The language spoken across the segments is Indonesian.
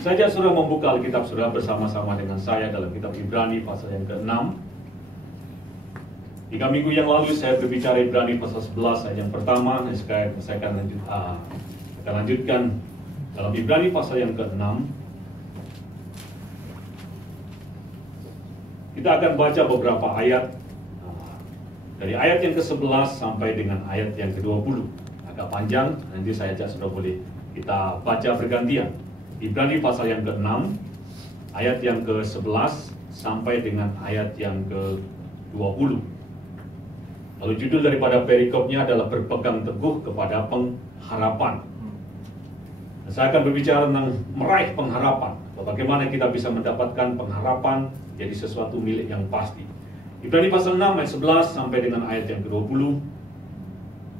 Saja saudara membuka Alkitab saudara bersama-sama dengan saya dalam kitab Ibrani pasal yang ke-6. 3 minggu yang lalu saya berbicara Ibrani pasal 11 ayat yang pertama. Saya akan lanjutkan dalam Ibrani pasal yang ke-6. Kita akan baca beberapa ayat dari ayat yang ke-11 sampai dengan ayat yang ke-20. Agak panjang, nanti saya ajak saudara boleh kita baca bergantian. Ibrani pasal yang ke-6, ayat yang ke-11 sampai dengan ayat yang ke-20. Lalu judul daripada perikopnya adalah berpegang teguh kepada pengharapan. Dan saya akan berbicara tentang meraih pengharapan. Bagaimana kita bisa mendapatkan pengharapan jadi sesuatu milik yang pasti. Ibrani pasal 6 ayat 11 sampai dengan ayat yang ke-20.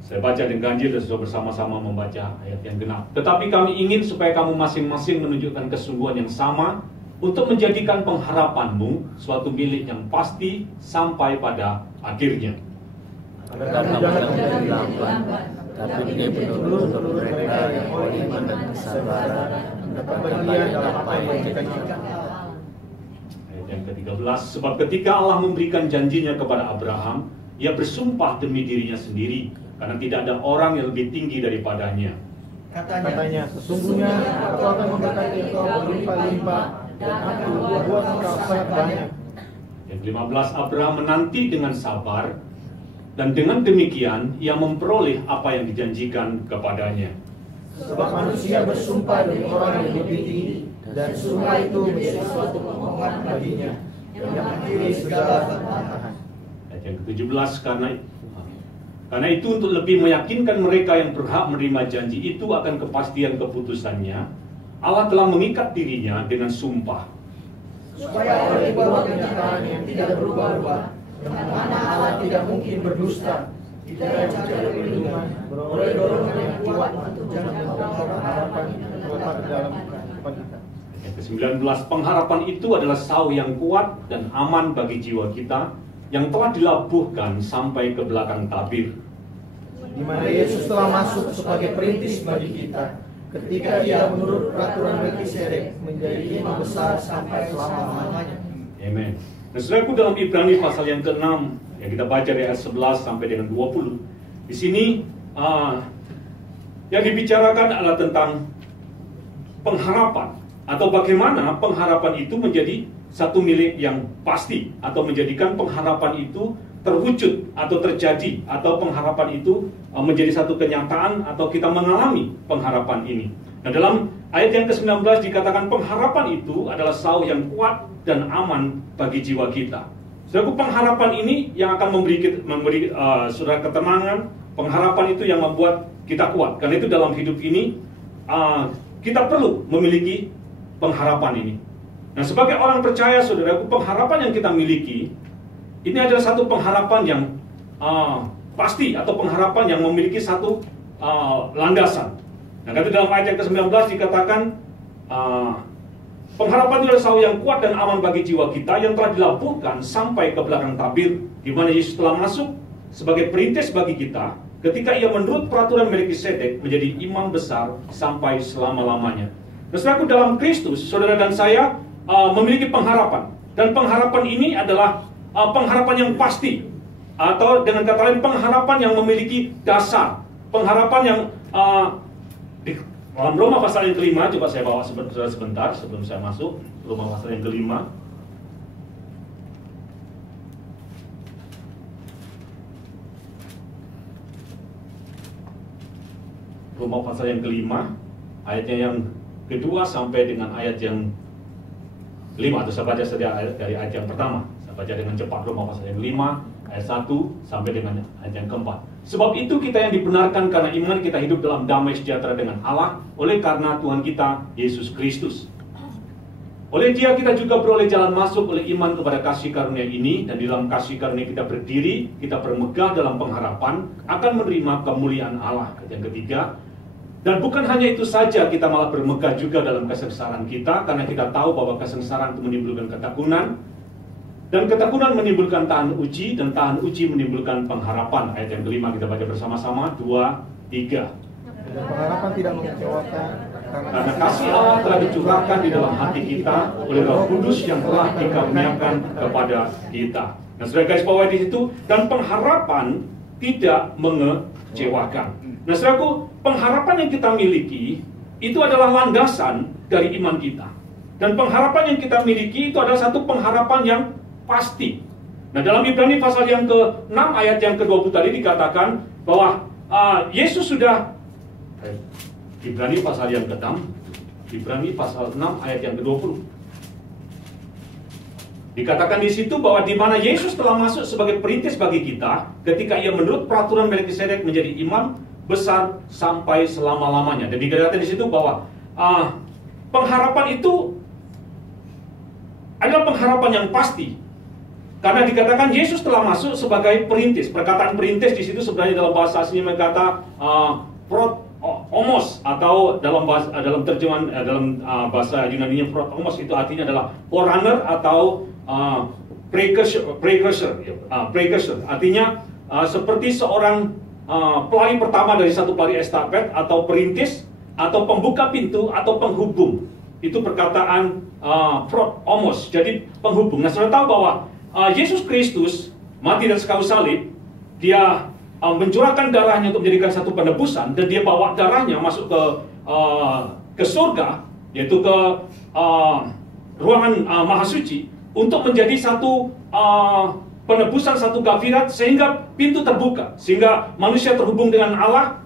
Saya baca dengan ganjil dan sudah bersama-sama membaca ayat yang genap. Tetapi kami ingin supaya kamu masing-masing menunjukkan kesungguhan yang sama untuk menjadikan pengharapanmu suatu milik yang pasti sampai pada akhirnya. Jangan menjadi lambat, tapi benar-benar mereka yang beriman dan kesabaran mendapat bagian dalam apa yang dijanjikan Allah. Ayat yang ke-13, sebab ketika Allah memberikan janjinya kepada Abraham, ia bersumpah demi dirinya sendiri, karena tidak ada orang yang lebih tinggi daripadanya. Katanya, sesungguhnya aku akan memberkati engkau berlimpah-limpah dan aku membuat engkau sangat banyak. Yang ke-15, Abraham menanti dengan sabar, dan dengan demikian ia memperoleh apa yang dijanjikan kepadanya. Sebab manusia bersumpah demi orang yang lebih tinggi, dan sumpah itu menjadi suatu pemohon baginya yang mengakhiri segala bantahan. Ayat yang ke-17, karena itu untuk lebih meyakinkan mereka yang berhak menerima janji itu akan kepastian keputusannya, Allah telah mengikat dirinya dengan sumpah. Supaya oleh bahwa kenyataan yang tidak berubah-ubah, yang mana Allah tidak mungkin berdusta, kita yang mencari perlindungan oleh dorongan yang kuat untuk jangan membawa harapan terletak dalam kehidupan kita. Yang ke-19, pengharapan itu adalah sau yang kuat dan aman bagi jiwa kita yang telah dilabuhkan sampai ke belakang tabir. Di mana Yesus telah masuk sebagai perintis bagi kita, ketika ia menurut peraturan Melkisedek menjadi imam besar sampai selama-lamanya. Amen. Nah, saudaraku, dalam Ibrani pasal yang ke-6 yang kita baca dari ayat 11 sampai dengan 20. Di sini yang dibicarakan adalah tentang pengharapan, atau bagaimana pengharapan itu menjadi satu milik yang pasti, atau menjadikan pengharapan itu terwujud atau terjadi, atau pengharapan itu menjadi satu kenyataan, atau kita mengalami pengharapan ini. Nah, dalam ayat yang ke-19 dikatakan pengharapan itu adalah sau yang kuat dan aman bagi jiwa kita. Saudaraku, pengharapan ini yang akan memberi saudara ketenangan. Pengharapan itu yang membuat kita kuat. Karena itu dalam hidup ini kita perlu memiliki pengharapan ini. Nah, sebagai orang percaya, saudaraku, pengharapan yang kita miliki ini adalah satu pengharapan yang pasti, atau pengharapan yang memiliki satu landasan. Nah, karena dalam ayat yang ke-19 dikatakan pengharapan itu adalah sau yang kuat dan aman bagi jiwa kita yang telah dilabuhkan sampai ke belakang tabir, di mana Yesus telah masuk sebagai perintis bagi kita ketika ia menurut peraturan Melkisedek menjadi imam besar sampai selama-lamanya. Nah, saudaraku, dalam Kristus, saudara dan saya memiliki pengharapan, dan pengharapan ini adalah pengharapan yang pasti, atau dengan kata lain pengharapan yang memiliki dasar, pengharapan yang di dalam Roma pasal yang ke-5, coba saya bawa sebentar sebelum saya masuk. Roma pasal yang ke-5. Roma pasal yang ke-5, ayatnya yang kedua sampai dengan ayat yang 5, atau saya baca saja dari ayat yang pertama. Saya baca dengan cepat. Roma pasal yang 5, ayat 1 sampai dengan ayat yang keempat. Sebab itu kita yang dibenarkan karena iman, kita hidup dalam damai sejahtera dengan Allah oleh karena Tuhan kita Yesus Kristus. Oleh Dia kita juga beroleh jalan masuk oleh iman kepada kasih karunia ini, dan di dalam kasih karunia kita berdiri, kita bermegah dalam pengharapan akan menerima kemuliaan Allah. Yang ketiga, dan bukan hanya itu saja, kita malah bermegah juga dalam kesengsaraan kita, karena kita tahu bahwa kesengsaraan itu menimbulkan ketekunan, dan ketekunan menimbulkan tahan uji, dan tahan uji menimbulkan pengharapan. Ayat yang kelima kita baca bersama-sama, 2, 3. Dan pengharapan tidak mengecewakan, Karena kasih Allah telah dicurahkan di dalam hati kita oleh Roh Kudus yang telah dikaruniakan kepada kita. Nah, saudara guys bawahi di situ, dan pengharapan tidak mengecewakan. Nah, saudaraku, pengharapan yang kita miliki itu adalah landasan dari iman kita. Dan pengharapan yang kita miliki itu adalah satu pengharapan yang pasti. Nah, dalam Ibrani pasal yang ke-6 ayat yang ke-20 tadi dikatakan bahwa Yesus sudah Ibrani pasal yang ke-6, Ibrani pasal 6 ayat yang ke-20. Dikatakan di situ bahwa di mana Yesus telah masuk sebagai perintis bagi kita ketika ia menurut peraturan Melkisedek menjadi imam besar sampai selama-lamanya. Dan dikatakan di situ bahwa pengharapan itu adalah pengharapan yang pasti. Karena dikatakan Yesus telah masuk sebagai perintis. Perkataan perintis di situ sebenarnya dalam bahasa aslinya berkata omos, atau dalam terjemahan dalam bahasa Yunani-nya omos itu artinya adalah forerunner atau precursor. Artinya seperti seorang pelari pertama dari satu pelari estafet, atau perintis, atau pembuka pintu, atau penghubung. Itu perkataan omos, jadi penghubung. Nah, saudara tahu bahwa Yesus Kristus mati dan kayu salib, dia mencurahkan darahnya untuk menjadikan satu penebusan, dan dia bawa darahnya masuk ke surga, yaitu ke ruangan maha suci, untuk menjadi satu penebusan, satu kafirat, sehingga pintu terbuka, sehingga manusia terhubung dengan Allah,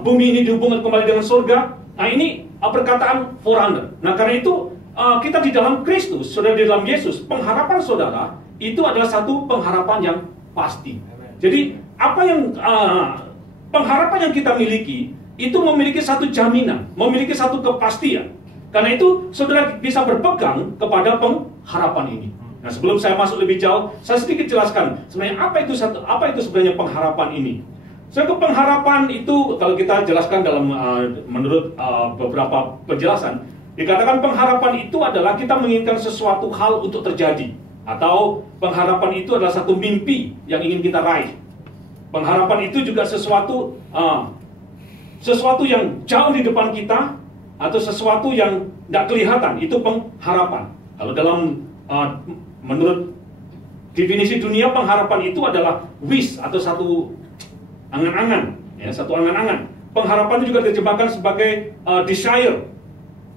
bumi ini dihubungkan kembali dengan surga. Nah, ini perkataan forerunner. Nah, karena itu kita di dalam Kristus, saudara, di dalam Yesus, pengharapan saudara itu adalah satu pengharapan yang pasti. Jadi apa yang pengharapan yang kita miliki itu memiliki satu jaminan, memiliki satu kepastian. Karena itu saudara bisa berpegang kepada pengharapan ini. Nah, sebelum saya masuk lebih jauh, saya sedikit jelaskan sebenarnya apa itu sebenarnya pengharapan ini. Pengharapan itu kalau kita jelaskan dalam menurut beberapa penjelasan, dikatakan pengharapan itu adalah kita menginginkan sesuatu hal untuk terjadi, atau pengharapan itu adalah satu mimpi yang ingin kita raih. Pengharapan itu juga sesuatu yang jauh di depan kita, atau sesuatu yang tidak kelihatan. Itu pengharapan. Kalau dalam menurut definisi dunia, pengharapan itu adalah wish, atau satu angan-angan, ya, satu angan-angan. Pengharapan itu juga diterjemahkan sebagai desire,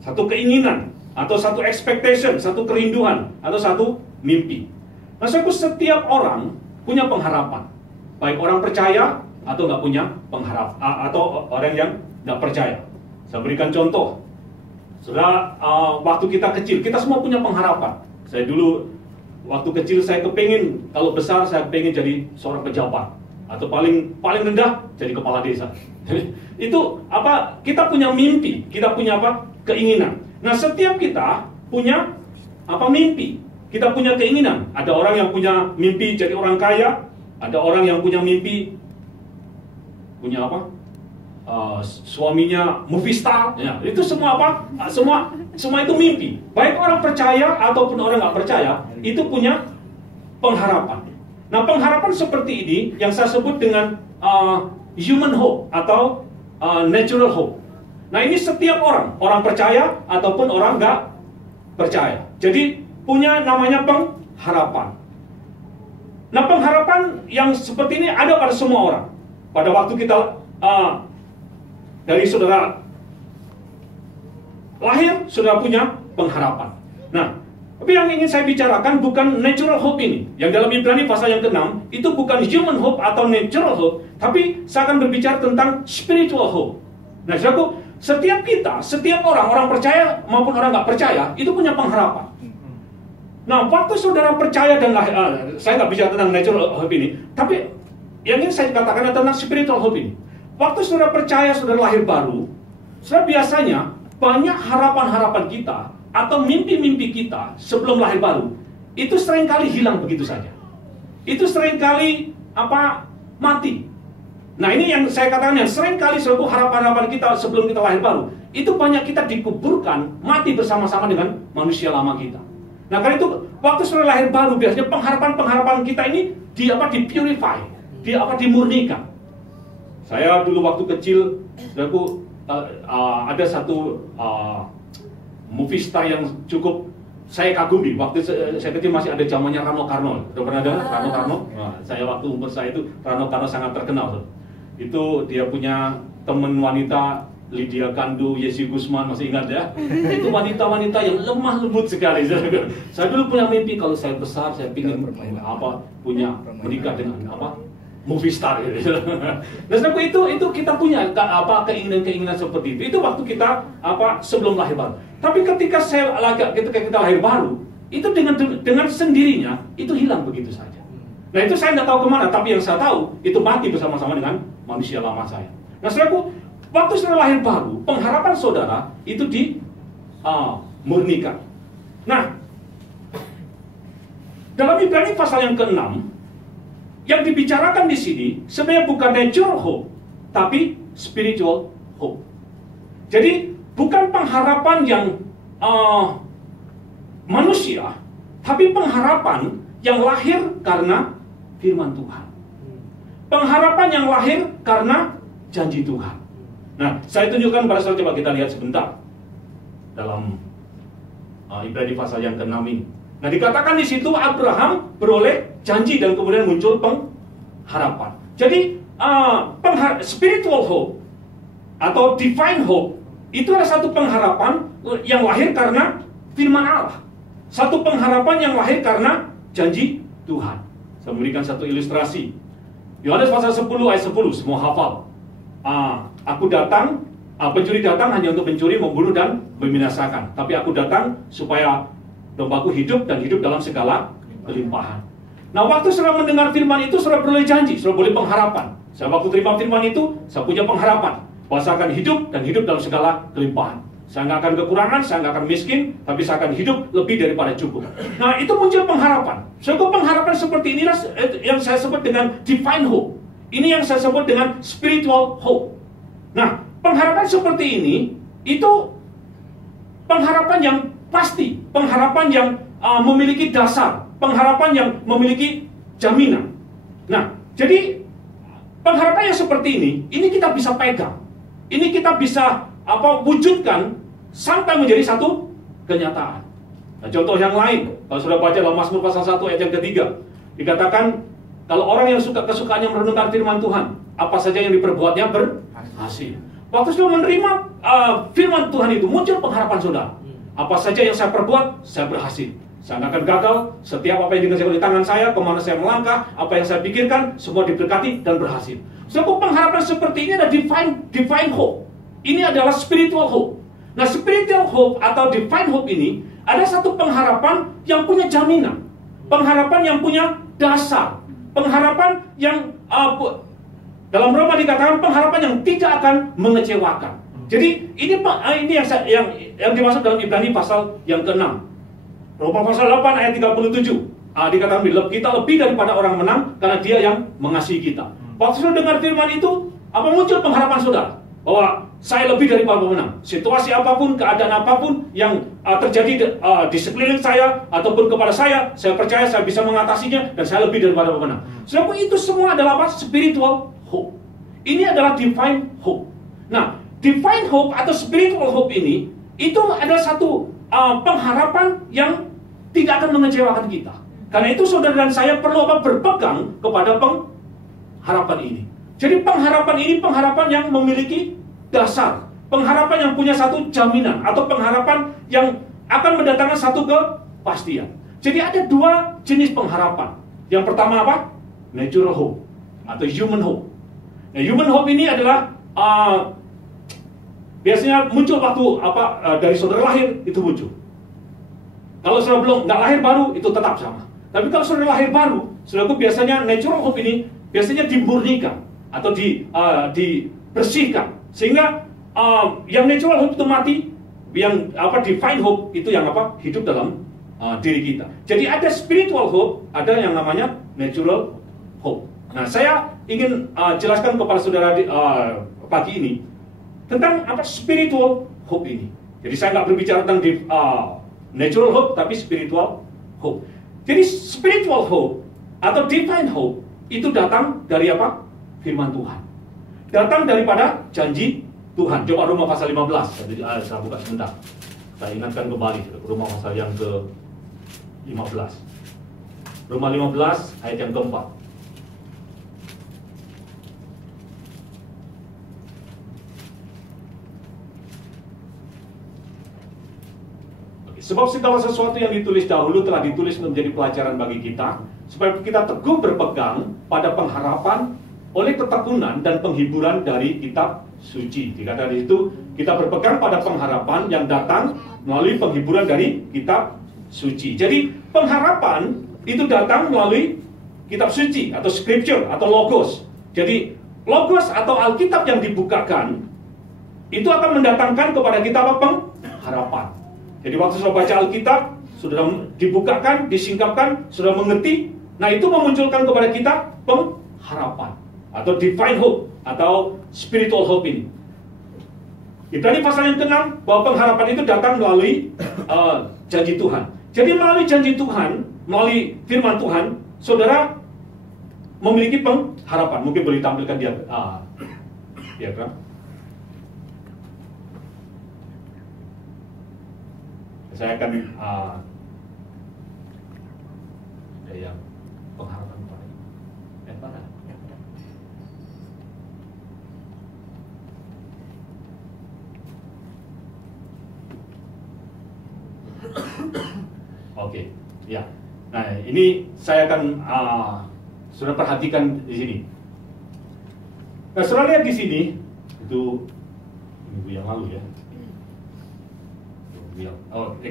satu keinginan, atau satu expectation, satu kerinduan, atau satu mimpi. Nah, setiap orang punya pengharapan, baik orang percaya atau nggak punya pengharapan, atau orang yang nggak percaya. Saya berikan contoh. Saudara, waktu kita kecil, kita semua punya pengharapan. Saya dulu waktu kecil saya kepingin, kalau besar saya pengen jadi seorang pejabat, atau paling rendah jadi kepala desa. Itu apa? Kita punya mimpi, kita punya apa? Keinginan. Nah, setiap kita punya apa? Mimpi. Kita punya keinginan. Ada orang yang punya mimpi jadi orang kaya, ada orang yang punya mimpi punya apa? Suaminya movie star. Ya, itu semua apa? Semua itu mimpi. Baik orang percaya ataupun orang nggak percaya, itu punya pengharapan. Nah, pengharapan seperti ini yang saya sebut dengan human hope atau natural hope. Nah, ini setiap orang percaya ataupun orang nggak percaya. Jadi punya namanya pengharapan. Nah, pengharapan yang seperti ini ada pada semua orang. Pada waktu kita dari saudara lahir, saudara punya pengharapan. Nah, tapi yang ingin saya bicarakan bukan natural hope ini. Yang dalam Ibrani pasal yang ke-6, itu bukan human hope atau natural hope, tapi saya akan berbicara tentang spiritual hope. Nah, saudaraku, setiap kita, setiap orang percaya maupun orang nggak percaya, itu punya pengharapan. Nah, waktu saudara percaya dan lahir, saya nggak bicara tentang natural hope ini, tapi yang ingin saya katakan adalah tentang spiritual hope ini. Waktu saudara percaya, saudara lahir baru, saudara biasanya banyak harapan-harapan kita atau mimpi-mimpi kita sebelum lahir baru itu seringkali hilang begitu saja. Itu seringkali mati. Nah, ini yang saya katakan, yang seringkali seluruh harapan-harapan kita sebelum kita lahir baru itu banyak kita dikuburkan, mati bersama-sama dengan manusia lama kita. Nah, karena itu waktu saudara lahir baru biasanya pengharapan-pengharapan kita ini dipurify, dimurnikan. Saya dulu waktu kecil, saudaraku, ada satu movie star yang cukup saya kagumi. Waktu saya kecil masih ada zamannya Rano Karno. Udah pernah dengar Rano Karno? Nah, saya waktu umur saya itu Rano Karno sangat terkenal. Itu dia punya teman wanita Lydia Kandu, Yesi Gusman, masih ingat ya? Itu wanita-wanita yang lemah lembut sekali. Saya dulu punya mimpi kalau saya besar saya ingin punya menikah dengan movie star gitu. Nah, itu kita punya keinginan-keinginan seperti itu. Itu waktu kita sebelum lahir baru. Tapi ketika kita lahir baru, itu dengan sendirinya itu hilang begitu saja. Nah, itu saya nggak tahu kemana. Tapi yang saya tahu itu mati bersama-sama dengan manusia lama saya. Nah, saudaraku, waktu saudara lahir baru, pengharapan saudara itu dimurnikan. Nah, dalam Ibrani pasal yang ke-6, yang dibicarakan di sini sebenarnya bukan natural hope, tapi spiritual hope. Jadi bukan pengharapan yang manusia, tapi pengharapan yang lahir karena firman Tuhan. Pengharapan yang lahir karena janji Tuhan. Nah, saya tunjukkan pada saudara, coba kita lihat sebentar dalam Ibrani pasal yang ke-6 ini. Nah, dikatakan di situ Abraham beroleh janji dan kemudian muncul pengharapan. Jadi spiritual hope atau divine hope itu adalah satu pengharapan yang lahir karena firman Allah. Satu pengharapan yang lahir karena janji Tuhan. Saya memberikan satu ilustrasi. Yohanes pasal 10 ayat 10, semua hafal. Aku datang, pencuri datang hanya untuk mencuri, membunuh dan membinasakan. Tapi aku datang supaya dombaku hidup dan hidup dalam segala kelimpahan. Nah, waktu saudara mendengar firman itu, saudara beroleh janji, saudara boleh pengharapan. Saya waktu terima firman itu, saya punya pengharapan bahwa saya akan hidup dan hidup dalam segala kelimpahan. Saya nggak akan kekurangan, saya nggak akan miskin, tapi saya akan hidup lebih daripada cukup. Nah, itu muncul pengharapan. Suatu pengharapan seperti inilah yang saya sebut dengan divine hope. Ini yang saya sebut dengan spiritual hope. Nah, pengharapan seperti ini, itu pengharapan yang pasti, pengharapan yang memiliki dasar, pengharapan yang memiliki jaminan. Nah, jadi pengharapan yang seperti ini kita bisa pegang. Ini kita bisa wujudkan sampai menjadi satu kenyataan. Nah, contoh yang lain, kalau sudah baca dalam Mazmur pasal 1 ayat yang ketiga, dikatakan kalau orang yang kesukaannya merenungkan firman Tuhan, apa saja yang diperbuatnya berhasil. Waktu sudah menerima firman Tuhan itu, muncul pengharapan saudara. Apa saja yang saya perbuat, saya berhasil. Saya nggak akan gagal. Setiap apa yang dikerjakan di tangan saya, kemana saya melangkah, apa yang saya pikirkan, semua diberkati dan berhasil. Sebab pengharapan seperti ini adalah divine hope. Ini adalah spiritual hope. Nah, spiritual hope atau divine hope ini ada satu pengharapan yang punya jaminan, pengharapan yang punya dasar, pengharapan yang dalam Roma dikatakan pengharapan yang tidak akan mengecewakan. Jadi ini yang dimaksud dalam Ibrani pasal yang ke-6. Roma pasal 8 ayat 37. Dikatakan kita lebih daripada orang menang karena Dia yang mengasihi kita. Waktu saudara dengar firman itu, apa muncul pengharapan saudara? Bahwa saya lebih daripada pemenang. Situasi apapun, keadaan apapun yang terjadi di sekeliling saya ataupun kepada saya percaya saya bisa mengatasinya dan saya lebih daripada pemenang. Sebab itu semua adalah spiritual hope. Ini adalah divine hope. Nah, divine hope atau spiritual hope ini itu adalah satu pengharapan yang tidak akan mengecewakan kita. Karena itu saudara dan saya perlu berpegang kepada pengharapan ini. Jadi pengharapan ini pengharapan yang memiliki dasar, pengharapan yang punya satu jaminan atau pengharapan yang akan mendatangkan satu kepastian. Jadi ada dua jenis pengharapan. Yang pertama apa? Natural hope atau human hope. Nah, human hope ini adalah biasanya muncul waktu dari saudara lahir itu muncul. Kalau saudara belum nggak lahir baru itu tetap sama. Tapi kalau saudara lahir baru, saudaraku biasanya natural hope ini biasanya dimurnikan atau dibersihkan sehingga yang natural hope itu mati, yang divine hope itu yang hidup dalam diri kita. Jadi ada spiritual hope, ada yang namanya natural hope. Nah, saya ingin jelaskan kepada saudara pagi ini tentang spiritual hope ini. Jadi saya nggak berbicara tentang natural hope, tapi spiritual hope. Jadi spiritual hope atau divine hope itu datang dari firman Tuhan. Datang daripada janji Tuhan. Coba Roma pasal 15. Jadi saya buka sebentar. Saya ingatkan kembali Roma pasal yang ke-15. Roma 15 ayat yang keempat. Sebab segala sesuatu yang ditulis dahulu telah ditulis untuk menjadi pelajaran bagi kita, supaya kita teguh berpegang pada pengharapan oleh ketekunan dan penghiburan dari kitab suci. Dikatakan di situ, kita berpegang pada pengharapan yang datang melalui penghiburan dari kitab suci. Jadi pengharapan itu datang melalui kitab suci atau scripture atau logos. Jadi logos atau Alkitab yang dibukakan itu akan mendatangkan kepada kita apa? Pengharapan. Jadi waktu sudah baca Alkitab, sudah dibukakan, disingkapkan, sudah mengerti, nah itu memunculkan kepada kita pengharapan atau divine hope atau spiritual hope ini. Ibrani pasal yang ke-6 bahwa pengharapan itu datang melalui janji Tuhan. Jadi melalui janji Tuhan, melalui firman Tuhan, saudara memiliki pengharapan. Mungkin boleh ditampilkan diagram. Saya akan ada yang pengharapan pada Oke, ya. Nah, ini saya akan sudah perhatikan di sini. Nah, saudara lihat di sini itu minggu yang lalu ya.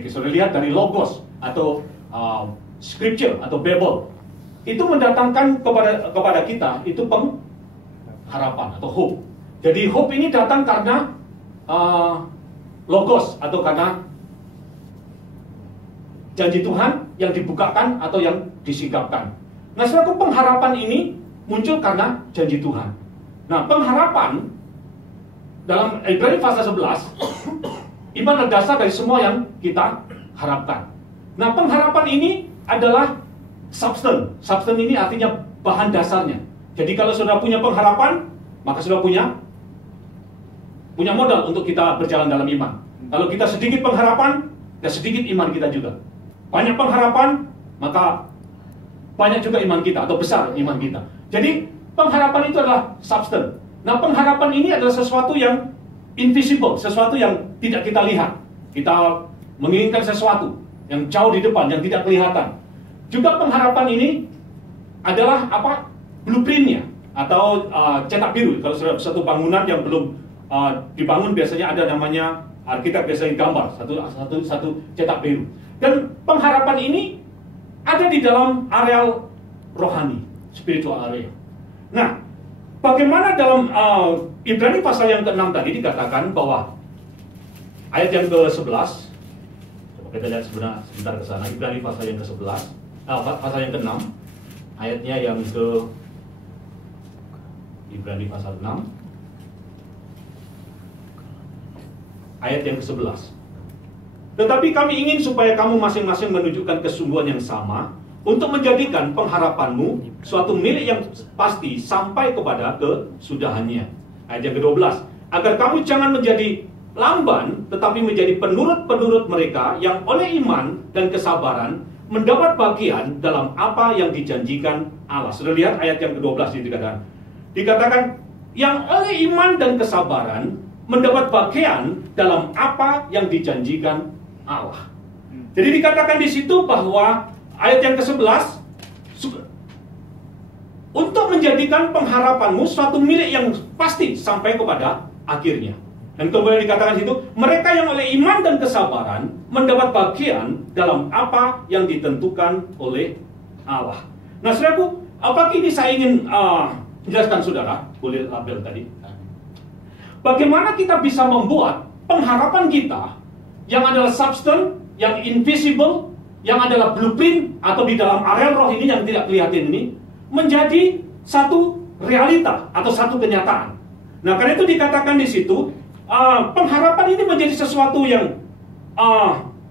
Saudara lihat dari logos atau scripture atau Bible itu mendatangkan kepada kita itu pengharapan atau hope. Jadi hope ini datang karena logos atau karena janji Tuhan yang dibukakan atau yang disingkapkan. Nah, suatu pengharapan ini muncul karena janji Tuhan. Nah, pengharapan dalam Ibrani pasal 11 iman adalah dasar dari semua yang kita harapkan. Nah, pengharapan ini adalah substance. Substance ini artinya bahan dasarnya. Jadi kalau sudah punya pengharapan, maka sudah punya modal untuk kita berjalan dalam iman. Kalau kita sedikit pengharapan, dan sedikit iman kita juga. Banyak pengharapan, maka banyak juga iman kita atau besar iman kita. Jadi pengharapan itu adalah substance. Nah, pengharapan ini adalah sesuatu yang invisible, sesuatu yang tidak kita lihat. Kita menginginkan sesuatu yang jauh di depan, yang tidak kelihatan. Juga pengharapan ini adalah apa? Blueprintnya atau cetak biru. Kalau satu bangunan yang belum dibangun biasanya ada namanya arsitek biasanya gambar satu cetak biru. Dan pengharapan ini ada di dalam areal rohani, spiritual area. Nah, bagaimana dalam Ibrani pasal yang ke-6 tadi dikatakan bahwa ayat yang ke-11, coba kita lihat sebentar ke sana. Ibrani pasal yang ke-11, pasal yang ke-6, ayatnya yang ke Ibrani pasal 6, ayat yang ke-11. Tetapi kami ingin supaya kamu masing-masing menunjukkan kesungguhan yang sama untuk menjadikan pengharapanmu suatu milik yang pasti sampai kepada kesudahannya. Ayat yang ke-12. Agar kamu jangan menjadi lamban, tetapi menjadi penurut-penurut mereka yang oleh iman dan kesabaran mendapat bagian dalam apa yang dijanjikan Allah. Sudah lihat ayat yang ke-12 itu dikatakan yang oleh iman dan kesabaran mendapat bagian dalam apa yang dijanjikan Allah. Jadi dikatakan di situ bahwa ayat yang ke-11 untuk menjadikan pengharapanmu suatu milik yang pasti sampai kepada akhirnya. Dan kemudian dikatakan di situ mereka yang oleh iman dan kesabaran mendapat bagian dalam apa yang ditentukan oleh Allah. Nah, saudaraku, apakah ini saya ingin jelaskan saudara, boleh label tadi. Bagaimana kita bisa membuat pengharapan kita yang adalah substance, yang invisible, yang adalah blueprint atau di dalam area roh ini yang tidak kelihatan ini menjadi satu realita atau satu kenyataan. Nah, karena itu dikatakan di situ pengharapan ini menjadi sesuatu yang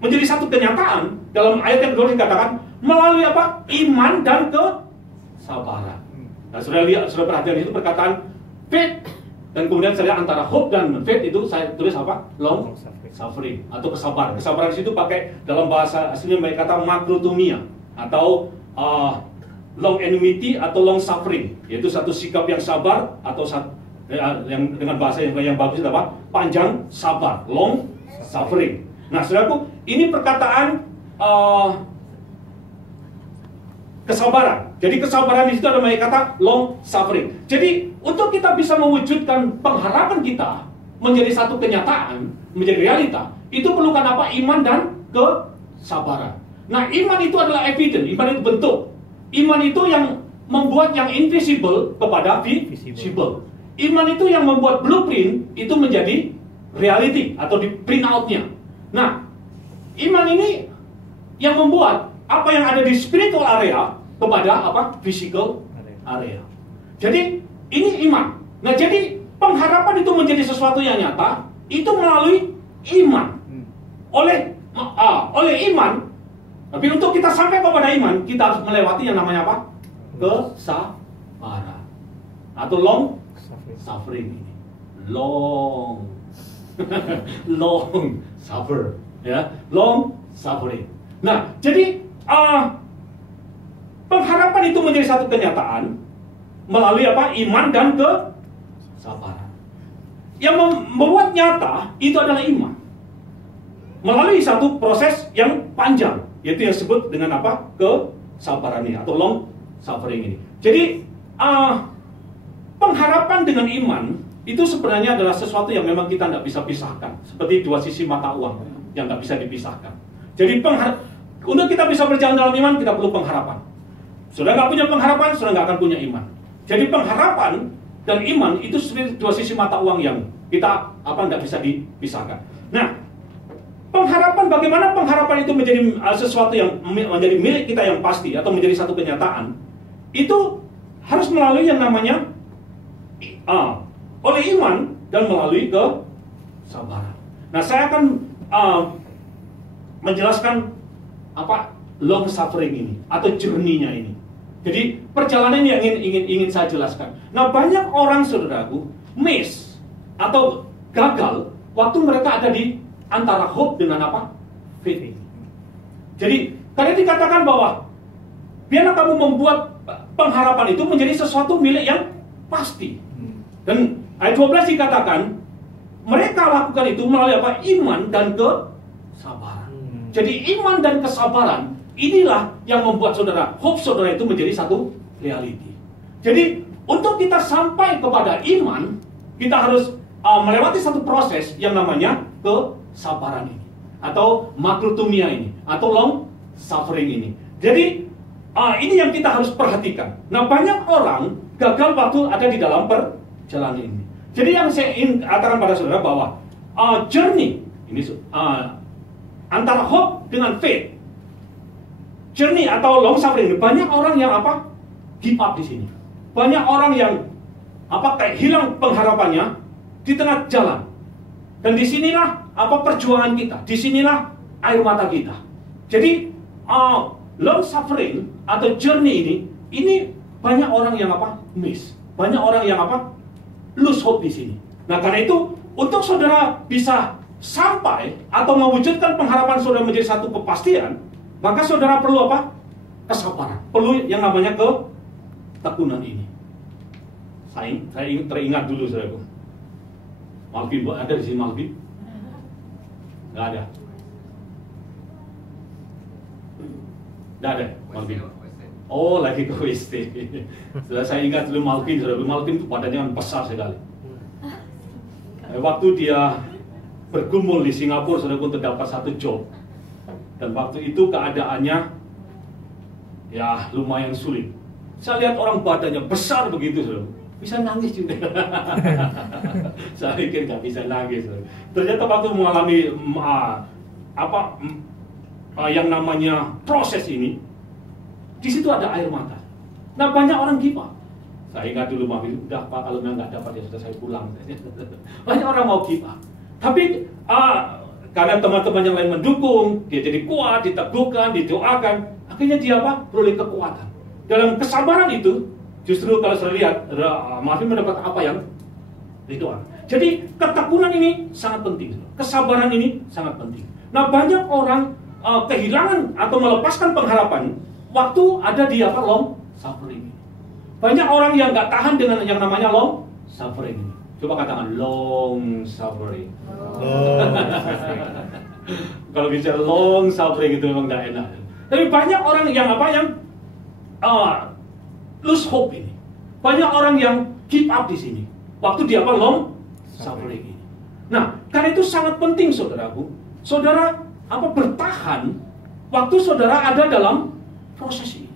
menjadi satu kenyataan. Dalam ayat yang kedua dikatakan melalui apa? Iman dan kesabaran. Nah, sudah perhatian itu perkataan faith Dan kemudian saya lihat antara hope dan faith itu saya tulis apa? Long suffering atau kesabaran. Kesabaran di situ pakai dalam bahasa aslinya mereka kata makrotomia atau long enmity atau long suffering, yaitu satu sikap yang sabar atau yang dengan bahasa yang bagus itu apa? Panjang sabar, long suffering. Nah, saudaraku, ini perkataan kesabaran. Jadi kesabaran di situ ada banyak kata long suffering. Jadi untuk kita bisa mewujudkan pengharapan kita menjadi satu kenyataan, menjadi realita, itu perlukan apa? Iman dan kesabaran. Nah, iman itu adalah evidence, iman itu bentuk. Iman itu yang membuat yang invisible kepada visible. Iman itu yang membuat blueprint itu menjadi reality atau di print out-nya. Nah, iman ini yang membuat apa yang ada di spiritual area kepada apa? Physical area. Jadi ini iman. Nah, jadi pengharapan itu menjadi sesuatu yang nyata itu melalui iman. Oleh iman. Tapi untuk kita sampai kepada iman, kita harus melewati yang namanya apa? Kesabaran atau long suffering ini. Long long suffer, ya, long suffering. Nah, jadi pengharapan itu menjadi satu kenyataan melalui apa? Iman dan kesabaran. Yang membuat nyata itu adalah iman melalui satu proses yang panjang, yaitu yang disebut dengan apa? Kesabaran ini atau long suffering ini. Jadi pengharapan dengan iman itu sebenarnya adalah sesuatu yang memang kita tidak bisa pisahkan, seperti dua sisi mata uang yang tidak bisa dipisahkan. Jadi untuk kita bisa berjalan dalam iman, kita perlu pengharapan. Sudah nggak punya pengharapan, sudah nggak akan punya iman. Jadi pengharapan dan iman itu seperti dua sisi mata uang yang kita nggak bisa dipisahkan. Nah, pengharapan, bagaimana pengharapan itu menjadi sesuatu yang menjadi milik kita yang pasti atau menjadi satu kenyataan, itu harus melalui yang namanya oleh iman dan melalui kesabaran. Nah, saya akan menjelaskan apa long suffering ini atau journey-nya ini. Jadi perjalanan yang ingin saya jelaskan. Nah, banyak orang, saudaraku, miss atau gagal waktu mereka ada di antara hope dengan apa? Faith. Jadi tadi dikatakan bahwa biarlah kamu membuat pengharapan itu menjadi sesuatu milik yang pasti. Dan ayat 12 dikatakan mereka lakukan itu melalui apa? Iman dan kesabaran. Jadi iman dan kesabaran inilah yang membuat saudara, hope saudara itu menjadi satu reality. Jadi untuk kita sampai kepada iman, kita harus melewati satu proses yang namanya kesabaran ini, atau makrotomia ini, atau long suffering ini. Jadi ini yang kita harus perhatikan. Nah, banyak orang gagal waktu ada di dalam perjalanan ini. Jadi yang saya ingin katakan pada saudara bahwa journey ini antara hope dengan faith, journey atau long suffering ini, banyak orang yang apa? Give up di sini. Banyak orang yang kayak hilang pengharapannya di tengah jalan. Dan disinilah perjuangan kita. Disinilah air mata kita. Jadi long suffering atau journey ini banyak orang yang miss. Banyak orang yang lose hope di sini. Nah, karena itu untuk saudara bisa sampai atau mewujudkan pengharapan saudara menjadi satu kepastian, maka saudara perlu kesabaran. Perlu yang namanya ketekunan ini. Saya teringat dulu, saudaraku. Malvin, ada di sini Malvin? Nggak ada. Nggak ada, Malvin. Oh, lagi ke WST. Sudah saya ingat dulu Malvin, saudara. Malvin itu badannya besar sekali. Waktu dia bergumul di Singapura, saudara, untuk dapat satu job. Dan waktu itu keadaannya ya lumayan sulit. Saya lihat orang badannya besar begitu, saudara. Bisa nangis juga. Saya pikir nggak bisa nangis. Ternyata waktu mengalami yang namanya proses ini, di situ ada air mata. Nah, banyak orang give up. Saya ingat dulu Mami, udah Pak, kalau nggak dapat ya sudah saya pulang. Banyak orang mau give up. Tapi karena teman-teman yang lain mendukung, dia jadi kuat, diteguhkan, didoakan, akhirnya dia peroleh kekuatan. Dalam kesabaran itu, justru kalau saya lihat, Mami mendapat apa yang Didoakan. Jadi ketekunan ini sangat penting, kesabaran ini sangat penting. Nah, banyak orang kehilangan atau melepaskan pengharapan waktu ada di long suffering. Banyak orang yang nggak tahan dengan yang namanya long suffering. Coba katakan long suffering. Kalau bicara long suffering itu memang nggak enak. Tapi banyak orang yang lose hope ini. Banyak orang yang give up di sini. Waktu dia long suffering ini. Nah, karena itu sangat penting saudaraku. Saudara bertahan waktu saudara ada dalam proses ini.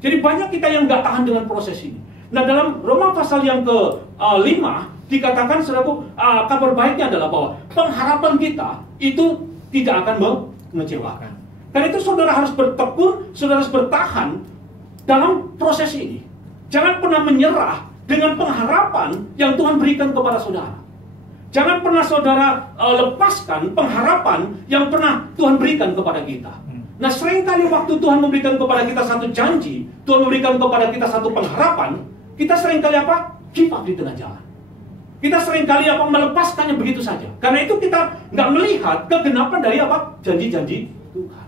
Jadi banyak kita yang nggak tahan dengan proses ini. Nah, dalam Roma pasal yang ke-5 dikatakan saudaraku, kabar baiknya adalah bahwa pengharapan kita itu tidak akan mengecewakan. Karena itu saudara harus bertekun, saudara harus bertahan dalam proses ini. Jangan pernah menyerah dengan pengharapan yang Tuhan berikan kepada saudara. Jangan pernah saudara lepaskan pengharapan yang pernah Tuhan berikan kepada kita. Nah, seringkali waktu Tuhan memberikan kepada kita satu janji, Tuhan memberikan kepada kita satu pengharapan, kita seringkali give up di tengah jalan. Kita seringkali melepaskannya begitu saja. Karena itu kita nggak melihat kegenapan dari janji-janji Tuhan.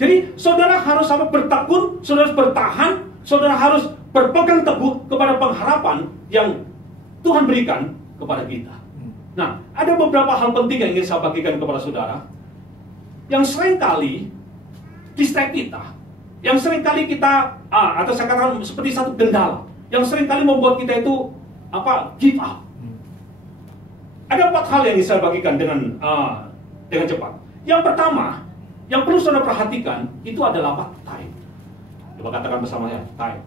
Jadi saudara harus bertekun, saudara harus bertahan, saudara harus berpegang teguh kepada pengharapan yang Tuhan berikan kepada kita. Nah, ada beberapa hal penting yang ingin saya bagikan kepada saudara, yang seringkali distract kita, yang seringkali kita, atau saya katakan seperti satu kendala, yang seringkali membuat kita itu give up. Ada 4 hal yang ingin saya bagikan dengan cepat. Yang pertama, yang perlu saudara perhatikan itu adalah time. Coba katakan bersama saya, time.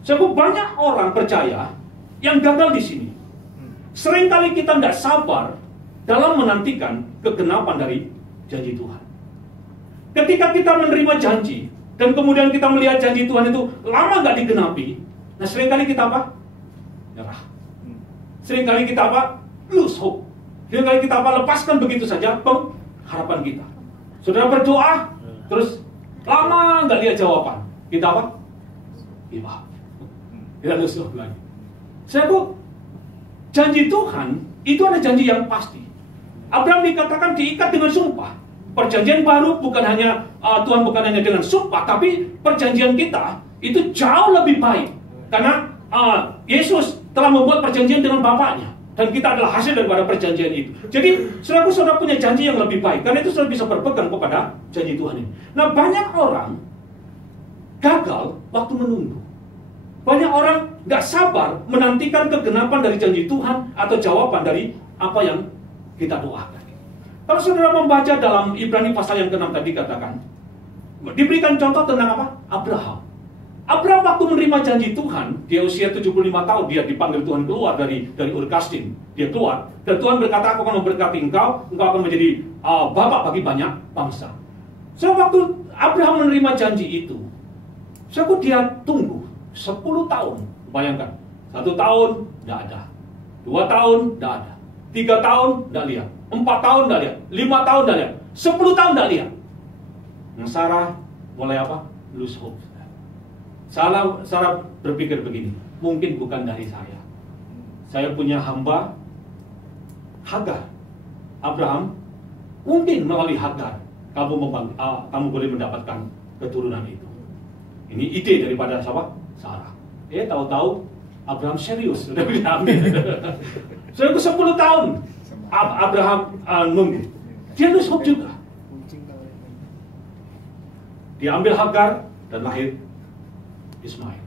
Sebab banyak orang percaya yang gagal di sini. Seringkali kita tidak sabar dalam menantikan kegenapan dari janji Tuhan. Ketika kita menerima janji dan kemudian kita melihat janji Tuhan itu lama nggak digenapi, nah seringkali kita nyerah. Seringkali kita lose hope. Seringkali kita lepaskan begitu saja pengharapan kita. Saudara berdoa, terus lama nggak lihat jawaban. Kita give up. Kita lose hope lagi. Janji Tuhan itu ada janji yang pasti. Abraham dikatakan diikat dengan sumpah. Perjanjian baru bukan hanya Tuhan bukan hanya dengan sumpah, tapi perjanjian kita itu jauh lebih baik. Karena Yesus telah membuat perjanjian dengan Bapaknya, dan kita adalah hasil daripada perjanjian itu. Jadi saudara punya janji yang lebih baik. Karena itu saudara bisa berpegang kepada janji Tuhan ini. Nah, banyak orang gagal waktu menunggu. Banyak orang nggak sabar menantikan kegenapan dari janji Tuhan atau jawaban dari apa yang kita doakan. Kalau saudara membaca dalam Ibrani pasal yang ke-6 tadi katakan, diberikan contoh tentang Abraham. Abraham waktu menerima janji Tuhan, dia usia 75 tahun, dia dipanggil Tuhan keluar dari Ur Kasdim. Dia keluar, dan Tuhan berkata, aku akan memberkati engkau akan menjadi bapak bagi banyak bangsa. Waktu Abraham menerima janji itu, dia tunggu 10 tahun, bayangkan. 1 tahun, tidak ada. 2 tahun, tidak ada. 3 tahun, tidak lihat. 4 tahun, tidak lihat. 5 tahun, tidak lihat. 10 tahun, tidak lihat. Nah, Sarah mulai lose hope. Sarah berpikir begini, mungkin bukan dari saya. Saya punya hamba, Hagar. Abraham, mungkin melalui Hagar, kamu boleh mendapatkan keturunan itu. Ini ide daripada siapa? Sarah. Tahu-tahu Abraham serius sudah diambil. Sudah 10 tahun Abraham nunggu. Dia lose hope juga. Dia ambil Hagar dan lahir Ismail.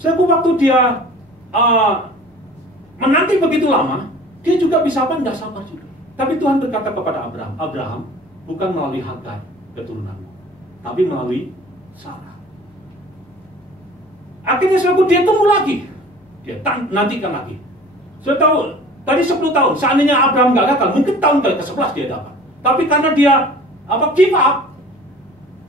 Waktu dia menanti begitu lama, dia juga bisa tidak sabar juga. Tapi Tuhan berkata kepada Abraham, bukan melalui Hagar keturunanmu, tapi melalui Sarah. Akhirnya dia tunggu lagi. Dia nantikan lagi. Saya tahu, tadi 10 tahun, seandainya Abraham nggak gagal, mungkin tahun ke-11 dia dapat. Tapi karena dia give up,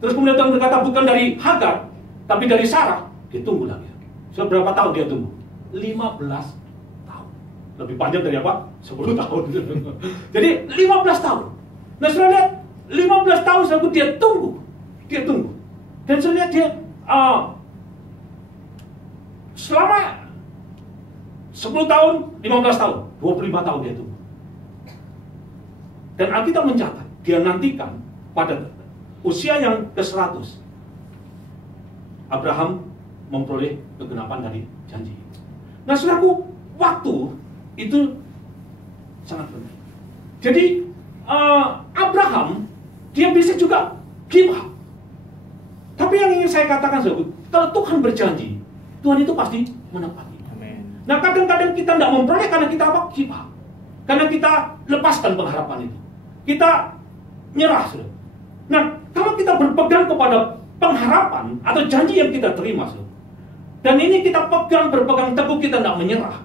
terus kemudian Tuhan berkata bukan dari Hagar, tapi dari Sarah, dia tunggu lagi. Berapa tahun dia tunggu? 15 tahun. Lebih panjang dari 10 tahun. Jadi 15 tahun. Nah, saudara lihat, 15 tahun dia tunggu. Dia tunggu. Dan saudara lihat dia selama 10 10 tahun, 15 tahun, 25 tahun dia tunggu. Dan Alkitab mencatat, dia nantikan pada usia yang ke-100, Abraham memperoleh kegenapan dari janji. Nah, saudaraku, waktu itu sangat penting. Jadi, Abraham, dia bisa juga give up. Tapi yang ingin saya katakan, saudaraku, kalau Tuhan berjanji, Tuhan itu pasti menepati. Nah, kadang-kadang kita tidak memperoleh karena kita apa? Give up. Karena kita lepaskan pengharapan itu. Kita nyerah, saudara. Nah, kalau kita berpegang kepada pengharapan atau janji yang kita terima, saudara, dan ini kita berpegang teguh, kita tidak menyerah,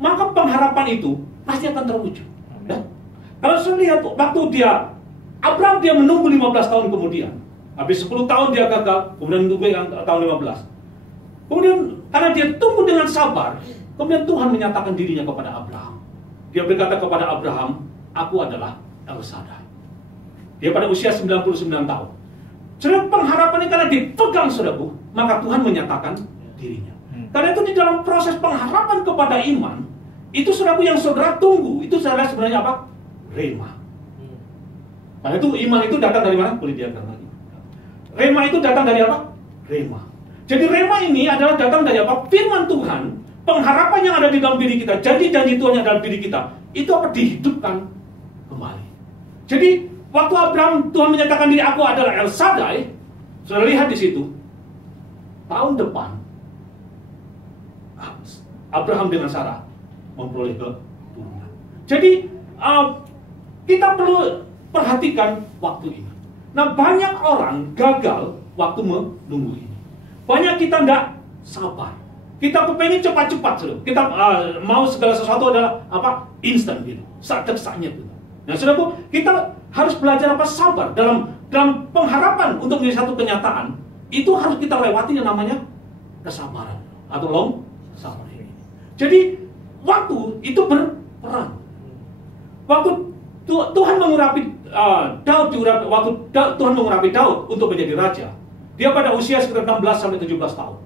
maka pengharapan itu pasti akan terwujud. Ya? Kalau saya lihat waktu Abraham dia menunggu 15 tahun kemudian, habis 10 tahun dia gagal, kemudian menunggu tahun 15. Kemudian karena dia tunggu dengan sabar, kemudian Tuhan menyatakan dirinya kepada Abraham. Dia berkata kepada Abraham, aku adalah El Shaddai. Dia pada usia 99 tahun. Saudara, pengharapan ini karena dipegang, saudaraku, maka Tuhan menyatakan dirinya. Karena itu di dalam proses pengharapan kepada iman, itu saudaraku yang saudara tunggu, itu saudara sebenarnya apa? Rema. Karena itu iman itu datang dari mana? Boleh diagram lagi. Rema itu datang dari apa? Rema. Jadi rema ini adalah datang dari apa? Firman Tuhan, pengharapan yang ada di dalam diri kita, janji-janji Tuhan yang ada dalam diri kita, itu apa? Dihidupkan kembali. Jadi waktu Abraham, Tuhan menyatakan diri, aku adalah El Shaddai, sudah lihat di situ, tahun depan Abraham dengan Sarah memperoleh keturunan. Jadi kita perlu perhatikan waktu ini. Nah, banyak orang gagal waktu menunggu ini. Banyak kita tidak sabar. Kita kepengen cepat-cepat, saudara. Kita mau segala sesuatu adalah apa? Instan gitu, sak-saknya gitu. Nah, saudaraku, kita harus belajar apa? Sabar dalam pengharapan untuk menjadi satu kenyataan. Itu harus kita lewati yang namanya kesabaran atau long suffering. Jadi waktu itu berperan. Waktu Tuhan mengurapi Daud, waktu Tuhan mengurapi Daud untuk menjadi raja, dia pada usia sekitar 16 sampai 17 tahun.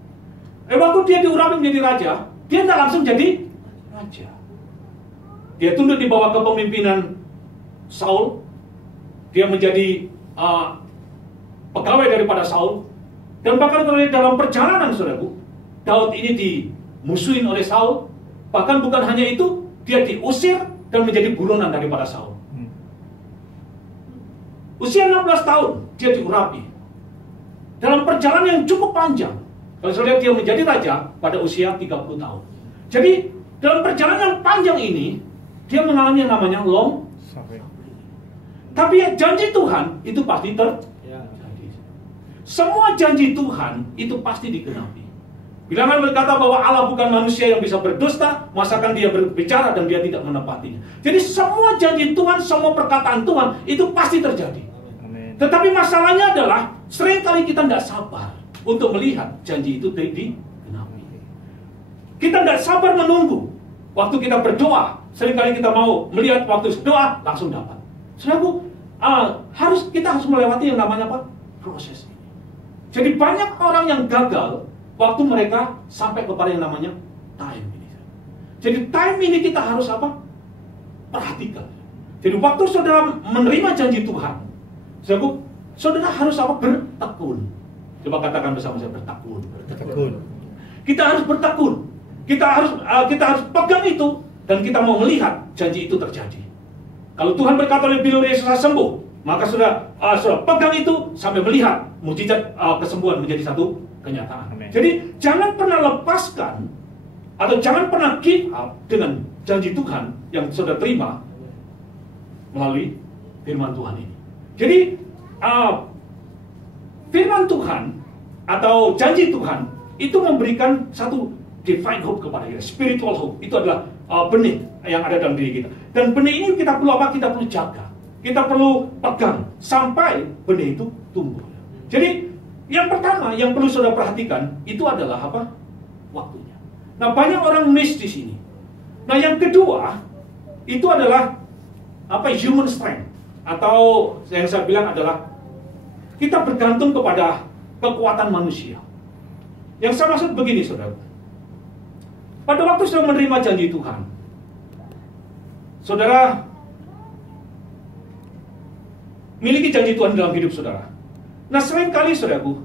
Waktu dia diurapi menjadi raja, dia tidak langsung jadi raja. Dia tunduk di bawah kepemimpinan Saul. Dia menjadi pegawai daripada Saul. Dan bahkan dalam perjalanan, saudaraku, Daud ini dimusuhin oleh Saul. Bahkan bukan hanya itu, dia diusir dan menjadi buronan daripada Saul. Usia 16 tahun, dia diurapi. Dalam perjalanan yang cukup panjang. Kalau saya lihat dia menjadi raja pada usia 30 tahun. Jadi, dalam perjalanan yang panjang ini, dia mengalami yang namanya long suffering. Tapi ya, janji Tuhan itu pasti terjadi. Semua janji Tuhan itu pasti digenapi. Bilangan berkata bahwa Allah bukan manusia yang bisa berdusta, masakan dia berbicara dan dia tidak menepatinya. Jadi semua janji Tuhan, semua perkataan Tuhan itu pasti terjadi. Amen. Tetapi masalahnya adalah seringkali kita tidak sabar untuk melihat janji itu digenapi. Kita tidak sabar menunggu. Waktu kita berdoa, seringkali kita mau melihat waktu doa langsung dapat. Saudaraku, kita harus melewati yang namanya apa? Proses ini. Jadi banyak orang yang gagal waktu mereka sampai kepada yang namanya time ini. Jadi time ini kita harus apa? Perhatikan. Jadi waktu saudara menerima janji Tuhan, saudara harus apa? Bertekun. Coba katakan bersama saya, bertekun. Bertekun. Kita harus bertekun. Kita harus pegang itu dan kita mau melihat janji itu terjadi. Kalau Tuhan berkata lebih dari Yesus sembuh, maka saudara pegang itu sampai melihat mujizat kesembuhan menjadi satu kenyataan. Amen. Jadi jangan pernah lepaskan atau jangan pernah give up dengan janji Tuhan yang saudara terima melalui firman Tuhan ini. Jadi firman Tuhan atau janji Tuhan itu memberikan satu divine hope kepada kita, spiritual hope. Itu adalah benih yang ada dalam diri kita. Dan benih ini kita perlu apa? Kita perlu jaga. Kita perlu pegang sampai benih itu tumbuh. Jadi yang pertama yang perlu saudara perhatikan itu adalah apa? Waktunya. Nah, banyak orang miss di sini. Nah, yang kedua itu adalah apa? Human strength, atau yang saya bilang adalah kita bergantung kepada kekuatan manusia. Yang saya maksud begini, saudara. pada waktu saudara menerima janji Tuhan, saudara miliki janji Tuhan dalam hidup saudara. Nah, seringkali saudaraku,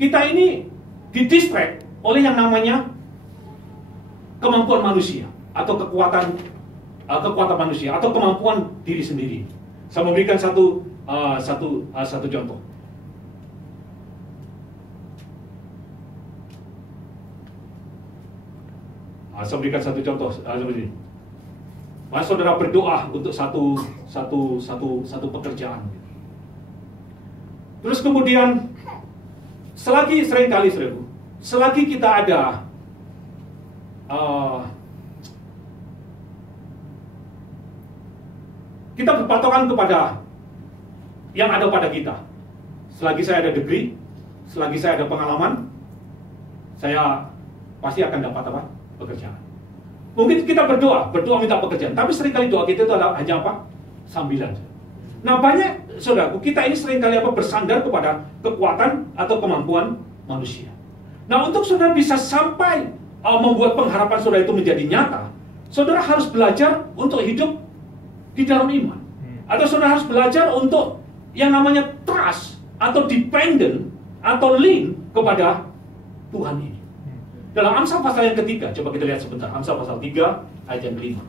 kita ini didistract oleh yang namanya kemampuan manusia atau kekuatan manusia atau kemampuan diri sendiri. Saya memberikan satu contoh. Saya berikan satu contoh seperti ini. Maka saudara berdoa untuk satu pekerjaan. Terus kemudian seringkali saudaraku, selagi kita ada kita berpatokan kepada yang ada pada kita. Selagi saya ada degree, selagi saya ada pengalaman, saya pasti akan dapat apa? Pekerjaan. Mungkin kita berdoa minta pekerjaan, tapi seringkali doa kita itu adalah hanya apa? Sambilan. Nah, banyak saudaraku, kita ini seringkali bersandar kepada kekuatan atau kemampuan manusia. Nah, untuk saudara bisa sampai membuat pengharapan saudara itu menjadi nyata, saudara harus belajar untuk hidup di dalam iman. Atau saudara harus belajar untuk yang namanya trust atau dependent atau lean kepada Tuhan ini. Dalam Amsal pasal yang ketiga, coba kita lihat sebentar. Amsal pasal 3 ayat yang kelima.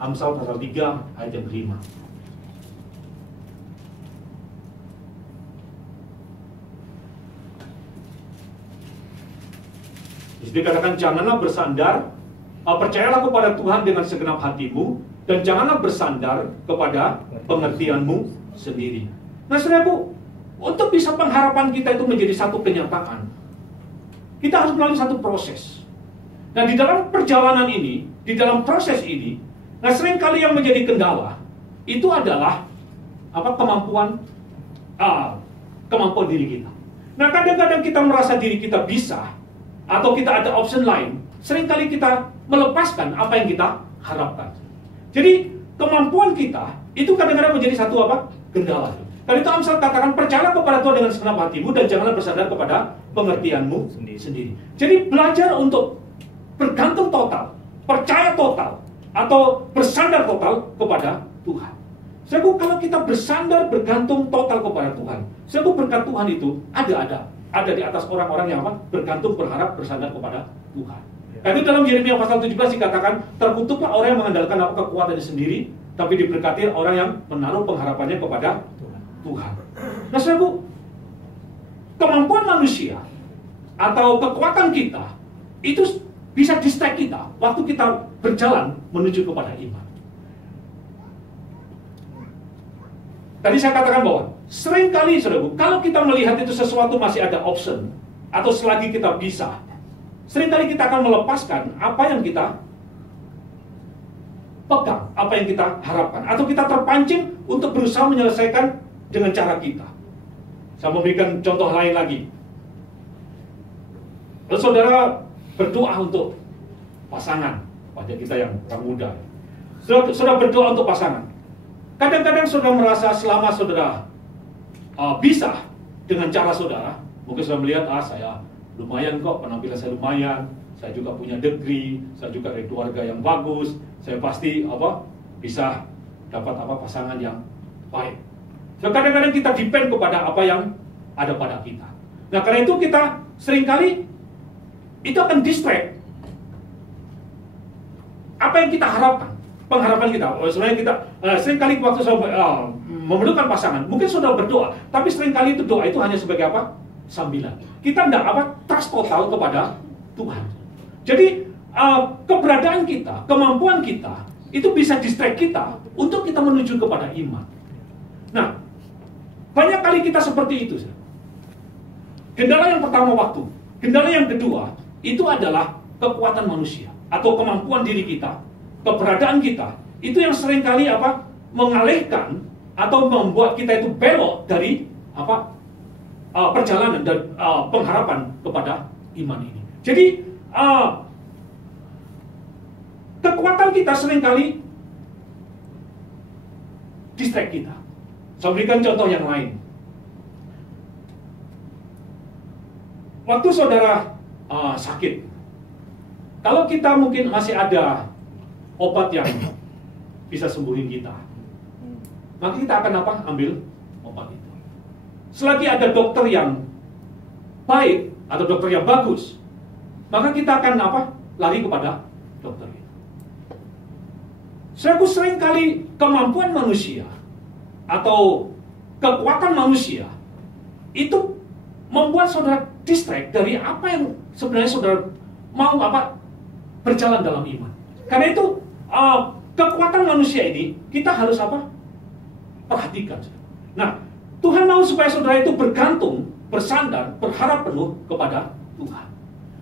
Amsal pasal 3 ayat yang kelima. Di situ dikatakan, janganlah bersandar, percayalah kepada Tuhan dengan segenap hatimu, dan janganlah bersandar kepada pengertianmu sendiri. Nah, saudaraku, untuk bisa pengharapan kita itu menjadi satu kenyataan, kita harus melalui satu proses. Nah, di dalam perjalanan ini, di dalam proses ini, nah seringkali yang menjadi kendala itu adalah kemampuan diri kita. Nah, kadang-kadang kita merasa diri kita bisa, atau kita ada option lain. Seringkali kita melepaskan apa yang kita harapkan. Jadi kemampuan kita itu kadang-kadang menjadi satu kendala. Karena itu Amsal katakan, percayalah kepada Tuhan dengan segenap hatimu dan janganlah bersandar kepada pengertianmu sendiri. Jadi belajar untuk bergantung total, percaya total, atau bersandar total kepada Tuhan. Saudaraku, kalau kita bersandar bergantung total kepada Tuhan, saudaraku, berkat Tuhan itu ada di atas orang-orang yang bergantung, berharap, bersandar kepada Tuhan. Karena itu dalam Yeremia pasal 17 dikatakan, terkutuklah orang yang mengandalkan kekuatannya sendiri, tapi diberkati orang yang menaruh pengharapannya kepada Tuhan. Nah, saudaraku, kemampuan manusia atau kekuatan kita itu bisa distract kita waktu kita berjalan menuju kepada iman. Tadi saya katakan bahwa seringkali, saudaraku, kalau kita melihat itu sesuatu masih ada option atau selagi kita bisa, seringkali kita akan melepaskan apa yang kita pegang, apa yang kita harapkan, atau kita terpancing untuk berusaha menyelesaikan dengan cara kita. Saya memberikan contoh lain lagi. Lalu saudara berdoa untuk pasangan, pada kita yang orang muda. Saudara berdoa untuk pasangan. Kadang-kadang saudara merasa selama saudara bisa dengan cara saudara, mungkin saudara melihat, saya lumayan kok, penampilan saya lumayan, saya juga punya degree, saya juga dari keluarga yang bagus, saya pasti bisa dapat pasangan yang baik. So, kadang-kadang kita depend kepada apa yang ada pada kita. Nah, karena itu kita seringkali itu akan distract apa yang kita harapkan, pengharapan kita. Sebenarnya kita seringkali waktu memerlukan pasangan, mungkin sudah berdoa, tapi seringkali itu doa itu hanya sebagai sambilan. Kita tidak trust total kepada Tuhan. Jadi keberadaan kita, kemampuan kita itu bisa distract kita untuk kita menuju kepada iman. Nah, banyak kali kita seperti itu. Kendala yang pertama waktu. Kendala yang kedua itu adalah kekuatan manusia atau kemampuan diri kita, keberadaan kita. Itu yang seringkali mengalihkan atau membuat kita itu belok dari perjalanan dan pengharapan kepada iman ini. Jadi kekuatan kita seringkali distract kita. Saya berikan contoh yang lain. waktu saudara sakit, kalau kita mungkin masih ada obat yang bisa sembuhin kita, maka kita akan apa? Ambil obat itu. Selagi ada dokter yang baik atau dokter yang bagus, maka kita akan apa? Lari kepada dokter itu. Sering kali kemampuan manusia atau kekuatan manusia itu membuat saudara distract dari apa yang sebenarnya saudara mau apa? Berjalan dalam iman. Karena itu kekuatan manusia ini kita harus apa? Perhatikan. Nah, Tuhan mau supaya saudara itu bergantung, bersandar, berharap penuh kepada Tuhan.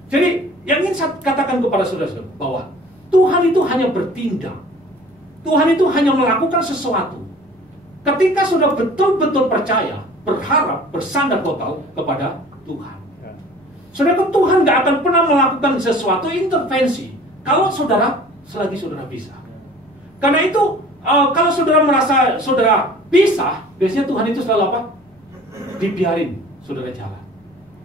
Jadi, yang ingin saya katakan kepada saudara-saudara bahwa Tuhan itu hanya bertindak. Tuhan itu hanya melakukan sesuatu ketika sudah betul-betul percaya, berharap, bersandar total kepada Tuhan. Saudara, Tuhan nggak akan pernah melakukan sesuatu intervensi kalau saudara, selagi saudara bisa. Karena itu, kalau saudara merasa saudara bisa, biasanya Tuhan itu selalu apa? Dibiarin saudara jalan.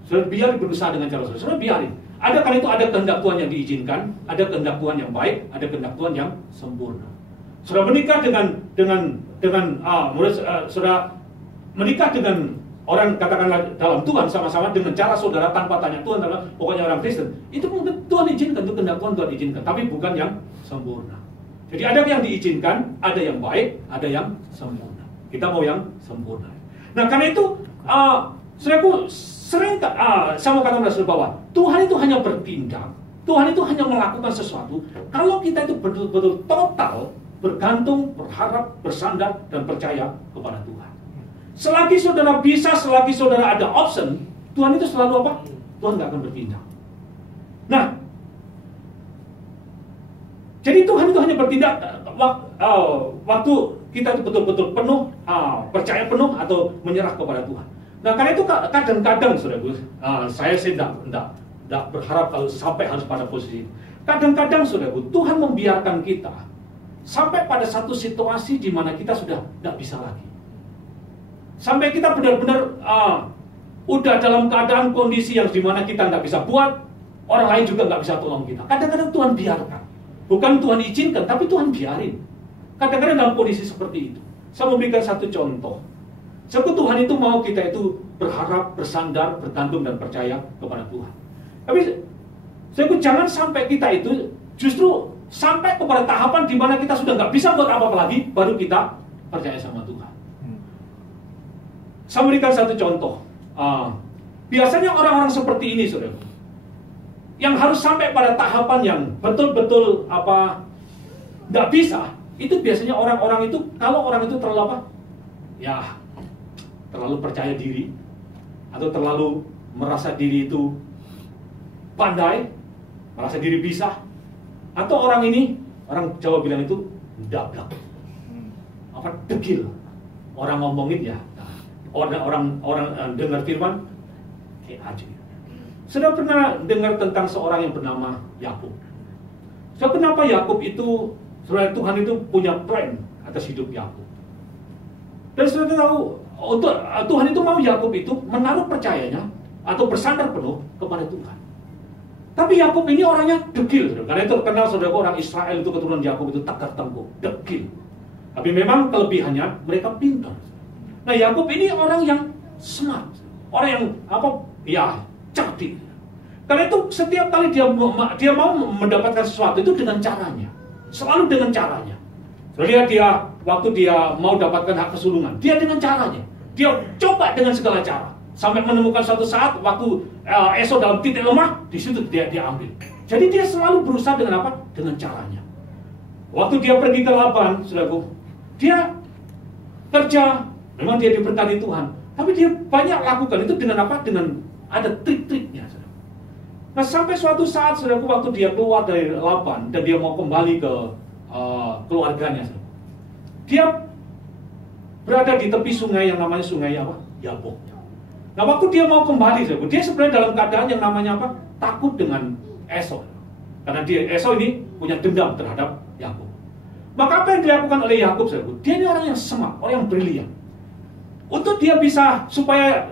Saudara biarin berusaha dengan cara saudara. Saudara biarin. Ada karena itu ada kehendak Tuhan yang diizinkan, ada kehendak Tuhan yang baik, ada kehendak Tuhan yang sempurna. Saudara menikah saudara menikah dengan orang katakanlah dalam Tuhan sama-sama dengan cara saudara tanpa tanya Tuhan, pokoknya orang Kristen, itu mungkin Tuhan izinkan, itu kehendak Tuhan izinkan, tapi bukan yang sempurna. Jadi ada yang diizinkan, ada yang baik, ada yang sempurna. Kita mau yang sempurna. Nah karena itu, saudaraku sering saya mau katakan bahwa Tuhan itu hanya bertindak, Tuhan itu hanya melakukan sesuatu kalau kita itu betul-betul total bergantung, berharap, bersandar dan percaya kepada Tuhan. Selagi saudara bisa, selagi saudara ada option, Tuhan itu selalu apa? Tuhan nggak akan bertindak. Nah, jadi Tuhan itu hanya bertindak waktu kita itu betul-betul penuh, percaya penuh atau menyerah kepada Tuhan. Nah, karena itu kadang-kadang, saudaraku, saya sih tidak berharap kalau sampai harus pada posisi itu. Kadang-kadang, saudaraku, Tuhan membiarkan kita sampai pada satu situasi di mana kita sudah tidak bisa lagi. Sampai kita benar-benar udah dalam keadaan kondisi yang di mana kita nggak bisa buat, orang lain juga nggak bisa tolong kita. Kadang-kadang Tuhan biarkan. Bukan Tuhan izinkan, tapi Tuhan biarin. Kadang-kadang dalam kondisi seperti itu. Saya memberikan satu contoh. Sebab Tuhan itu mau kita itu berharap, bersandar, bergantung dan percaya kepada Tuhan. Tapi jangan sampai kita itu justru sampai kepada tahapan di mana kita sudah nggak bisa buat apa-apa lagi, baru kita percaya sama Tuhan. Saya memberikan satu contoh. Biasanya orang-orang seperti ini, saudara, yang harus sampai pada tahapan yang betul-betul nggak bisa, itu biasanya orang-orang itu, kalau orang itu terlalu apa? Ya, terlalu percaya diri atau terlalu merasa diri itu pandai, merasa diri bisa, atau orang ini, orang Jawa bilang itu dablak, degil. Orang ngomongin ya, orang dengar firman kayak aja. Sudah pernah dengar tentang seorang yang bernama Yakub. So, kenapa Yakub itu, sebenarnya Tuhan itu punya plan atas hidup Yakub. Dan sudah tahu, untuk Tuhan itu mau Yakub itu menaruh percayanya atau bersandar penuh kepada Tuhan. Tapi Yakub ini orangnya degil, karena itu terkenal saudara orang Israel itu keturunan Yakub itu tegar tengkuk, degil. Tapi memang kelebihannya mereka pintar. Nah Yakub ini orang yang smart, orang yang cerdik. Karena itu setiap kali dia mau mendapatkan sesuatu itu dengan caranya, selalu dengan caranya. Lihat dia waktu dia mau dapatkan hak kesulungan, dia dengan caranya, dia coba dengan segala cara. Sampai menemukan suatu saat waktu Esau dalam titik lemah, di situ dia ambil. Jadi dia selalu berusaha dengan apa? Dengan caranya. Waktu dia pergi ke Laban, saudaraku, dia kerja, memang dia diberkati Tuhan, tapi dia banyak lakukan itu dengan apa? Dengan ada trik-triknya. Saudaraku. Nah sampai suatu saat, saudaraku, waktu dia keluar dari Laban dan dia mau kembali ke keluarganya, saudaraku, dia berada di tepi sungai yang namanya sungai apa? Yabok. Nah waktu dia mau kembali, dia sebenarnya dalam keadaan yang namanya apa? Takut dengan Esau. Karena Esau ini punya dendam terhadap Yakub. Maka apa yang dilakukan oleh Yakub? Dia ini orang yang smart, orang yang brilian. Untuk dia bisa supaya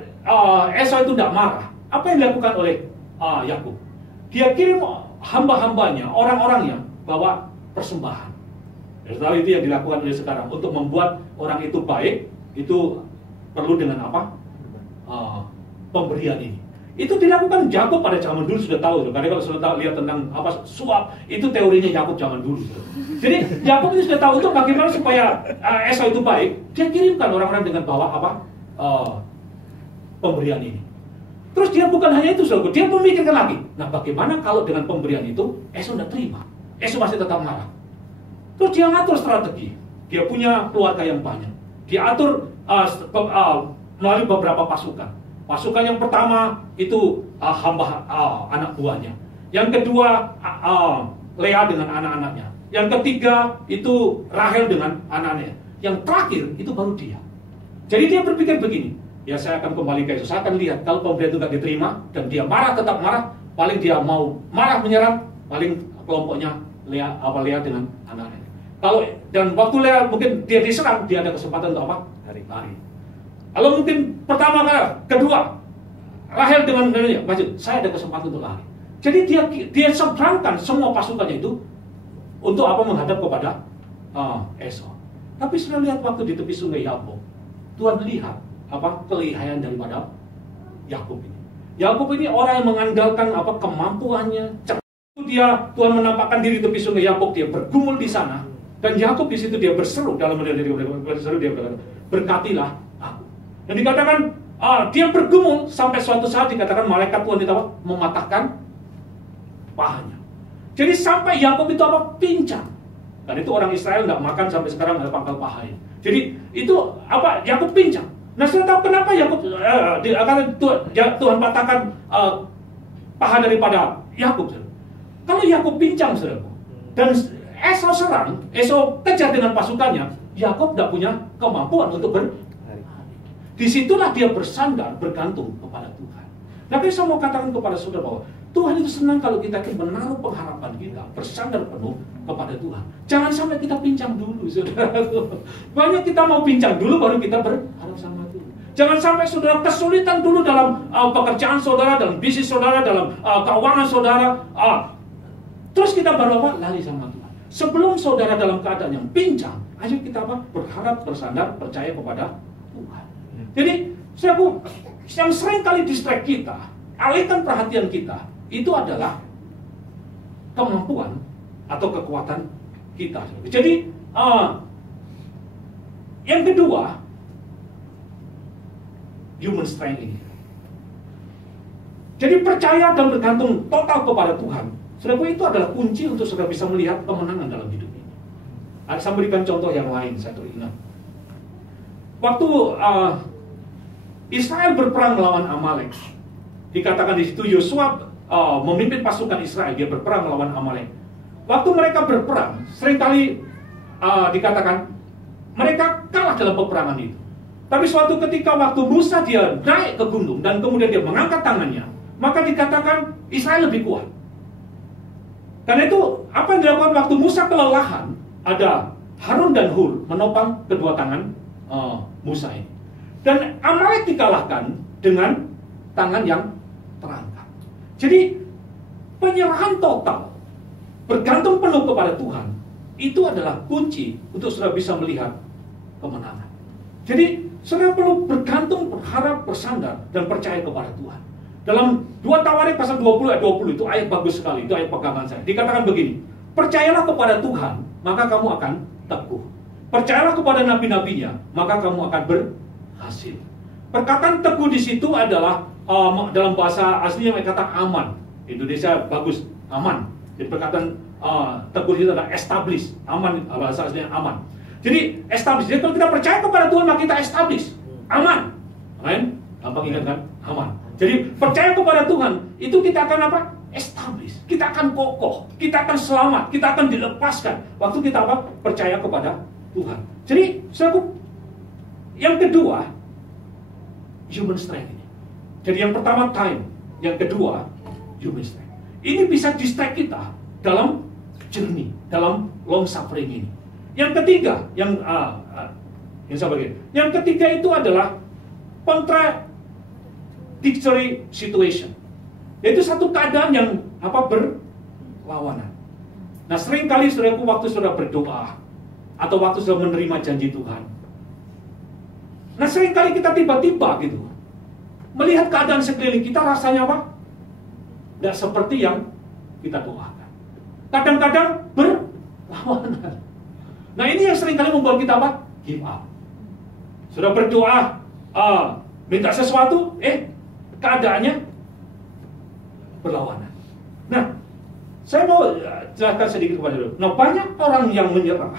Esau itu tidak marah, apa yang dilakukan oleh Yakub? Dia kirim hamba-hambanya, orang-orangnya bawa persembahan. Tahu itu yang dilakukan oleh sekarang untuk membuat orang itu baik, itu perlu dengan apa? Pemberian ini. Itu dilakukan Yakub pada zaman dulu sudah tahu. Karena kalau sudah tahu lihat tentang apa suap, itu teorinya Yakub zaman dulu. Jadi Yakub itu sudah tahu untuk bagaimana supaya Esau itu baik. Dia kirimkan orang-orang dengan bawa apa? Pemberian ini. Terus dia bukan hanya itu, saudara, dia memikirkan lagi. Nah, bagaimana kalau dengan pemberian itu Esau tidak terima? Esau masih tetap marah. Terus dia ngatur strategi. Dia punya keluarga yang banyak. Dia atur melalui beberapa pasukan. Pasukan yang pertama itu anak buahnya. Yang kedua Lea dengan anak-anaknya. Yang ketiga itu Rahel dengan anak-anaknya. Yang terakhir itu baru dia. Jadi dia berpikir begini, ya saya akan kembali ke Yesus. Saya akan lihat kalau pemberian itu tidak diterima dan dia marah, tetap marah, paling dia mau marah menyerang, paling kelompoknya Lea dengan anak-anaknya. Kalau dan waktu Lea mungkin dia diserang, dia ada kesempatan untuk apa? Lari. Kalau mungkin pertama kali, kedua, Rahel dengan neneknya, saya ada kesempatan untuk lari. Jadi dia seberangkan semua pasukannya itu untuk apa? Menghadap kepada Esau. Tapi sudah lihat waktu di tepi sungai Yabok, Tuhan lihat apa kelihayan daripada Yakub ini. Yakub ini orang yang mengandalkan apa kemampuannya. Tuhan menampakkan diri tepi sungai Yabok, dia bergumul di sana. Dan Yakub di situ dia berseru dalam berseru dia berkata, berkatilah aku. Dan dikatakan dia bergumul sampai suatu saat dikatakan malaikat Tuhan itu apa? Mematahkan pahanya. Jadi sampai Yakub itu apa? Pincang. Dan itu orang Israel nggak makan sampai sekarang ada pangkal pahanya. Jadi itu apa? Yakub pincang. Nah, saya tahu kenapa Yakub Tuhan patahkan paha daripada Yakub. Kalau Yakub pincang, saudara, dan Esau serang, Esau kejar dengan pasukannya, Yakub tidak punya kemampuan untuk disitulah dia bersandar, bergantung kepada Tuhan. Tapi saya mau katakan kepada saudara bahwa Tuhan itu senang kalau kita menaruh pengharapan kita, bersandar penuh kepada Tuhan. Jangan sampai kita pincang dulu, saudara. Banyak kita mau pincang dulu, baru kita berharap sama Tuhan. Jangan sampai saudara kesulitan dulu dalam pekerjaan saudara, dalam bisnis saudara, dalam keuangan saudara. Terus kita baru apa? Lari sama Tuhan. Sebelum saudara dalam keadaan yang pincang, ayo kita apa? Berharap, bersandar, percaya kepada Tuhan. Jadi, yang sering kali distract kita, alihkan perhatian kita, itu adalah kemampuan atau kekuatan kita. Jadi, yang kedua, human strength ini. Jadi percaya dan bergantung total kepada Tuhan. Saudara, itu adalah kunci untuk saudara bisa melihat kemenangan dalam hidup ini. Saya berikan contoh yang lain, saya teringat. Waktu Israel berperang melawan Amalek, dikatakan di situ Yosua memimpin pasukan Israel, dia berperang melawan Amalek. Waktu mereka berperang, seringkali dikatakan mereka kalah dalam peperangan itu. Tapi suatu ketika waktu Musa dia naik ke gunung dan kemudian dia mengangkat tangannya, maka dikatakan Israel lebih kuat. Karena itu apa yang dilakukan waktu Musa kelelahan, ada Harun dan Hur menopang kedua tangan Musa ini. Dan Amalek dikalahkan dengan tangan yang terangkat. Jadi penyerahan total, bergantung penuh kepada Tuhan, itu adalah kunci untuk saudara bisa melihat kemenangan. Jadi saudara perlu bergantung, berharap, bersandar, dan percaya kepada Tuhan. Dalam 2 Tawarik pasal 20 ayat 20 itu ayat bagus sekali, itu ayat pegangan saya. Dikatakan begini, percayalah kepada Tuhan, maka kamu akan teguh. Percayalah kepada nabi-nabinya, maka kamu akan berhasil. Perkataan teguh di situ adalah dalam bahasa aslinya kata aman. Indonesia bagus, aman. Jadi perkataan teguh itu adalah establish, aman, bahasa aslinya aman. Jadi establish. Jadi kalau kita percaya kepada Tuhan, maka kita establish, aman. Amin. Gampang ingat kan? Aman. Jadi percaya kepada Tuhan, itu kita akan apa? Establish. Kita akan kokoh, kita akan selamat, kita akan dilepaskan. Waktu kita apa? Percaya kepada Tuhan. Jadi, yang kedua, human strength ini. Jadi yang pertama time, yang kedua human strength. Ini bisa distract kita dalam journey, dalam long suffering ini. Yang ketiga, yang ketiga itu adalah contradictory situation. Yaitu satu keadaan yang berlawanan. Nah, seringkali saudaraku waktu saudara berdoa atau waktu saudara menerima janji Tuhan. Nah, seringkali kita tiba-tiba gitu melihat keadaan sekeliling kita, rasanya tidak seperti yang kita doakan. Kadang-kadang berlawanan. Nah, ini yang seringkali membuat kita give up. Sudah berdoa, minta sesuatu, keadaannya berlawanan. Nah, saya mau jelaskan sedikit kepada saudara. Nah, banyak orang yang menyerah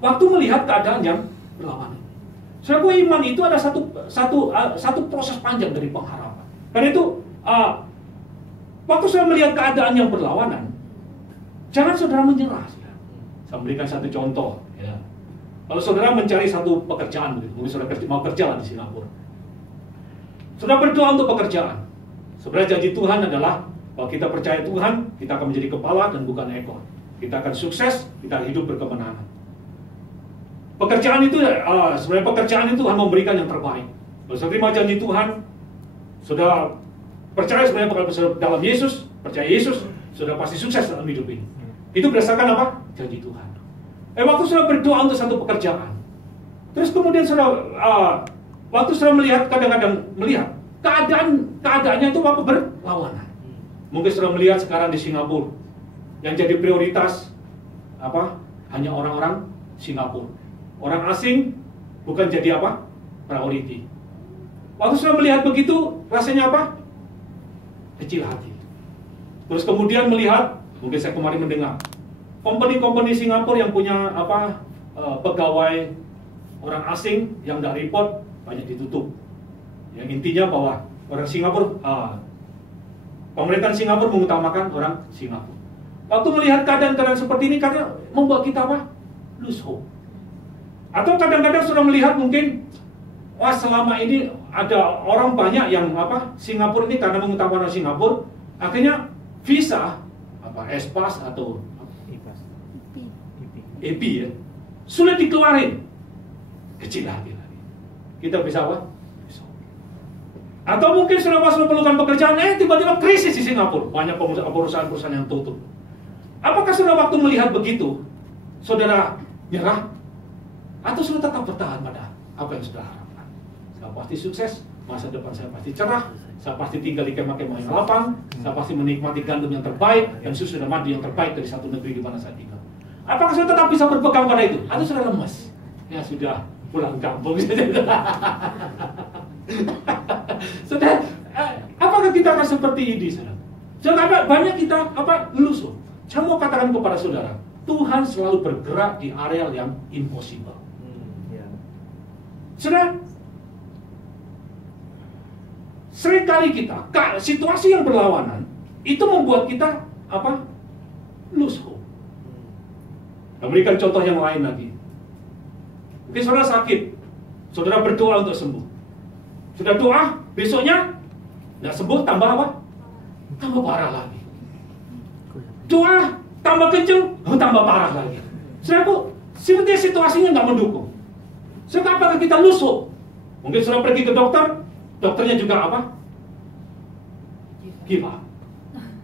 waktu melihat keadaan yang berlawanan. Saudara, iman itu ada satu proses panjang dari pengharapan. Karena itu, waktu saya melihat keadaan yang berlawanan, jangan saudara menyerah. Saya memberikan satu contoh. Ya. Kalau saudara mencari satu pekerjaan, mungkin saudara mau kerja di Singapura. Saudara berdoa untuk pekerjaan. Sebenarnya janji Tuhan adalah kalau kita percaya Tuhan, kita akan menjadi kepala dan bukan ekor. Kita akan sukses, kita hidup berkemenangan. Pekerjaan itu, sebenarnya pekerjaan itu Tuhan memberikan yang terbaik. Kalau saudara terima janji Tuhan, sudah percaya sebenarnya kalau saudara dalam Yesus, percaya Yesus, sudah pasti sukses dalam hidup ini. Itu berdasarkan apa? Janji Tuhan. Waktu saudara berdoa untuk satu pekerjaan, terus kemudian saudara, waktu saudara melihat, kadang-kadang melihat keadaannya itu berlawanan. Mungkin saudara melihat sekarang di Singapura, yang jadi prioritas hanya orang-orang Singapura. Orang asing bukan jadi priority. Waktu saudara melihat begitu, rasanya kecil hati. Terus kemudian melihat, mungkin saya kemarin mendengar, company Singapura yang punya pegawai orang asing yang tidak report banyak ditutup. Yang intinya bahwa orang Singapura, pemerintahan Singapura mengutamakan orang Singapura. Waktu melihat keadaan seperti ini, karena membuat kita lose hope. Atau kadang-kadang sudah melihat mungkin, selama ini ada orang banyak yang Singapura ini karena mengutamakan orang Singapura, akhirnya visa ESPAS atau EP ya, sulit dikeluarin. Kecil hati lagi. Kita bisa Atau mungkin sudah perlukan pekerjaan, tiba-tiba krisis di Singapura, banyak perusahaan-perusahaan yang tutup. Apakah sudah waktu melihat begitu, saudara nyerah? Atau sudah tetap bertahan pada apa yang sudah harapkan? Saya pasti sukses, masa depan saya pasti cerah, saya pasti tinggal di kemah-kemah yang lapang, saya pasti menikmati gandum yang terbaik dan susu dan madu yang terbaik dari satu negeri di mana saya tinggal. Apakah sudah tetap bisa berpegang pada itu? Atau sudah lemas? Ya sudah, pulang kampung saja. Saudara, apakah kita akan seperti ini, saudara? Saudara, banyak kita lusuh. Saya mau katakan kepada saudara, Tuhan selalu bergerak di area yang impossible. Saudara, seringkali kita situasi yang berlawanan itu membuat kita lose hope. Memberikan contoh yang lain lagi. Mungkin saudara sakit, saudara berdoa untuk sembuh. Sudah doa, besoknya nggak sembuh, tambah tambah parah lagi. Doa tambah kenceng, tambah parah lagi. Saudara, seperti situasinya nggak mendukung. Sekarang apakah kita lusuh? Mungkin sudah pergi ke dokter, dokternya juga give up.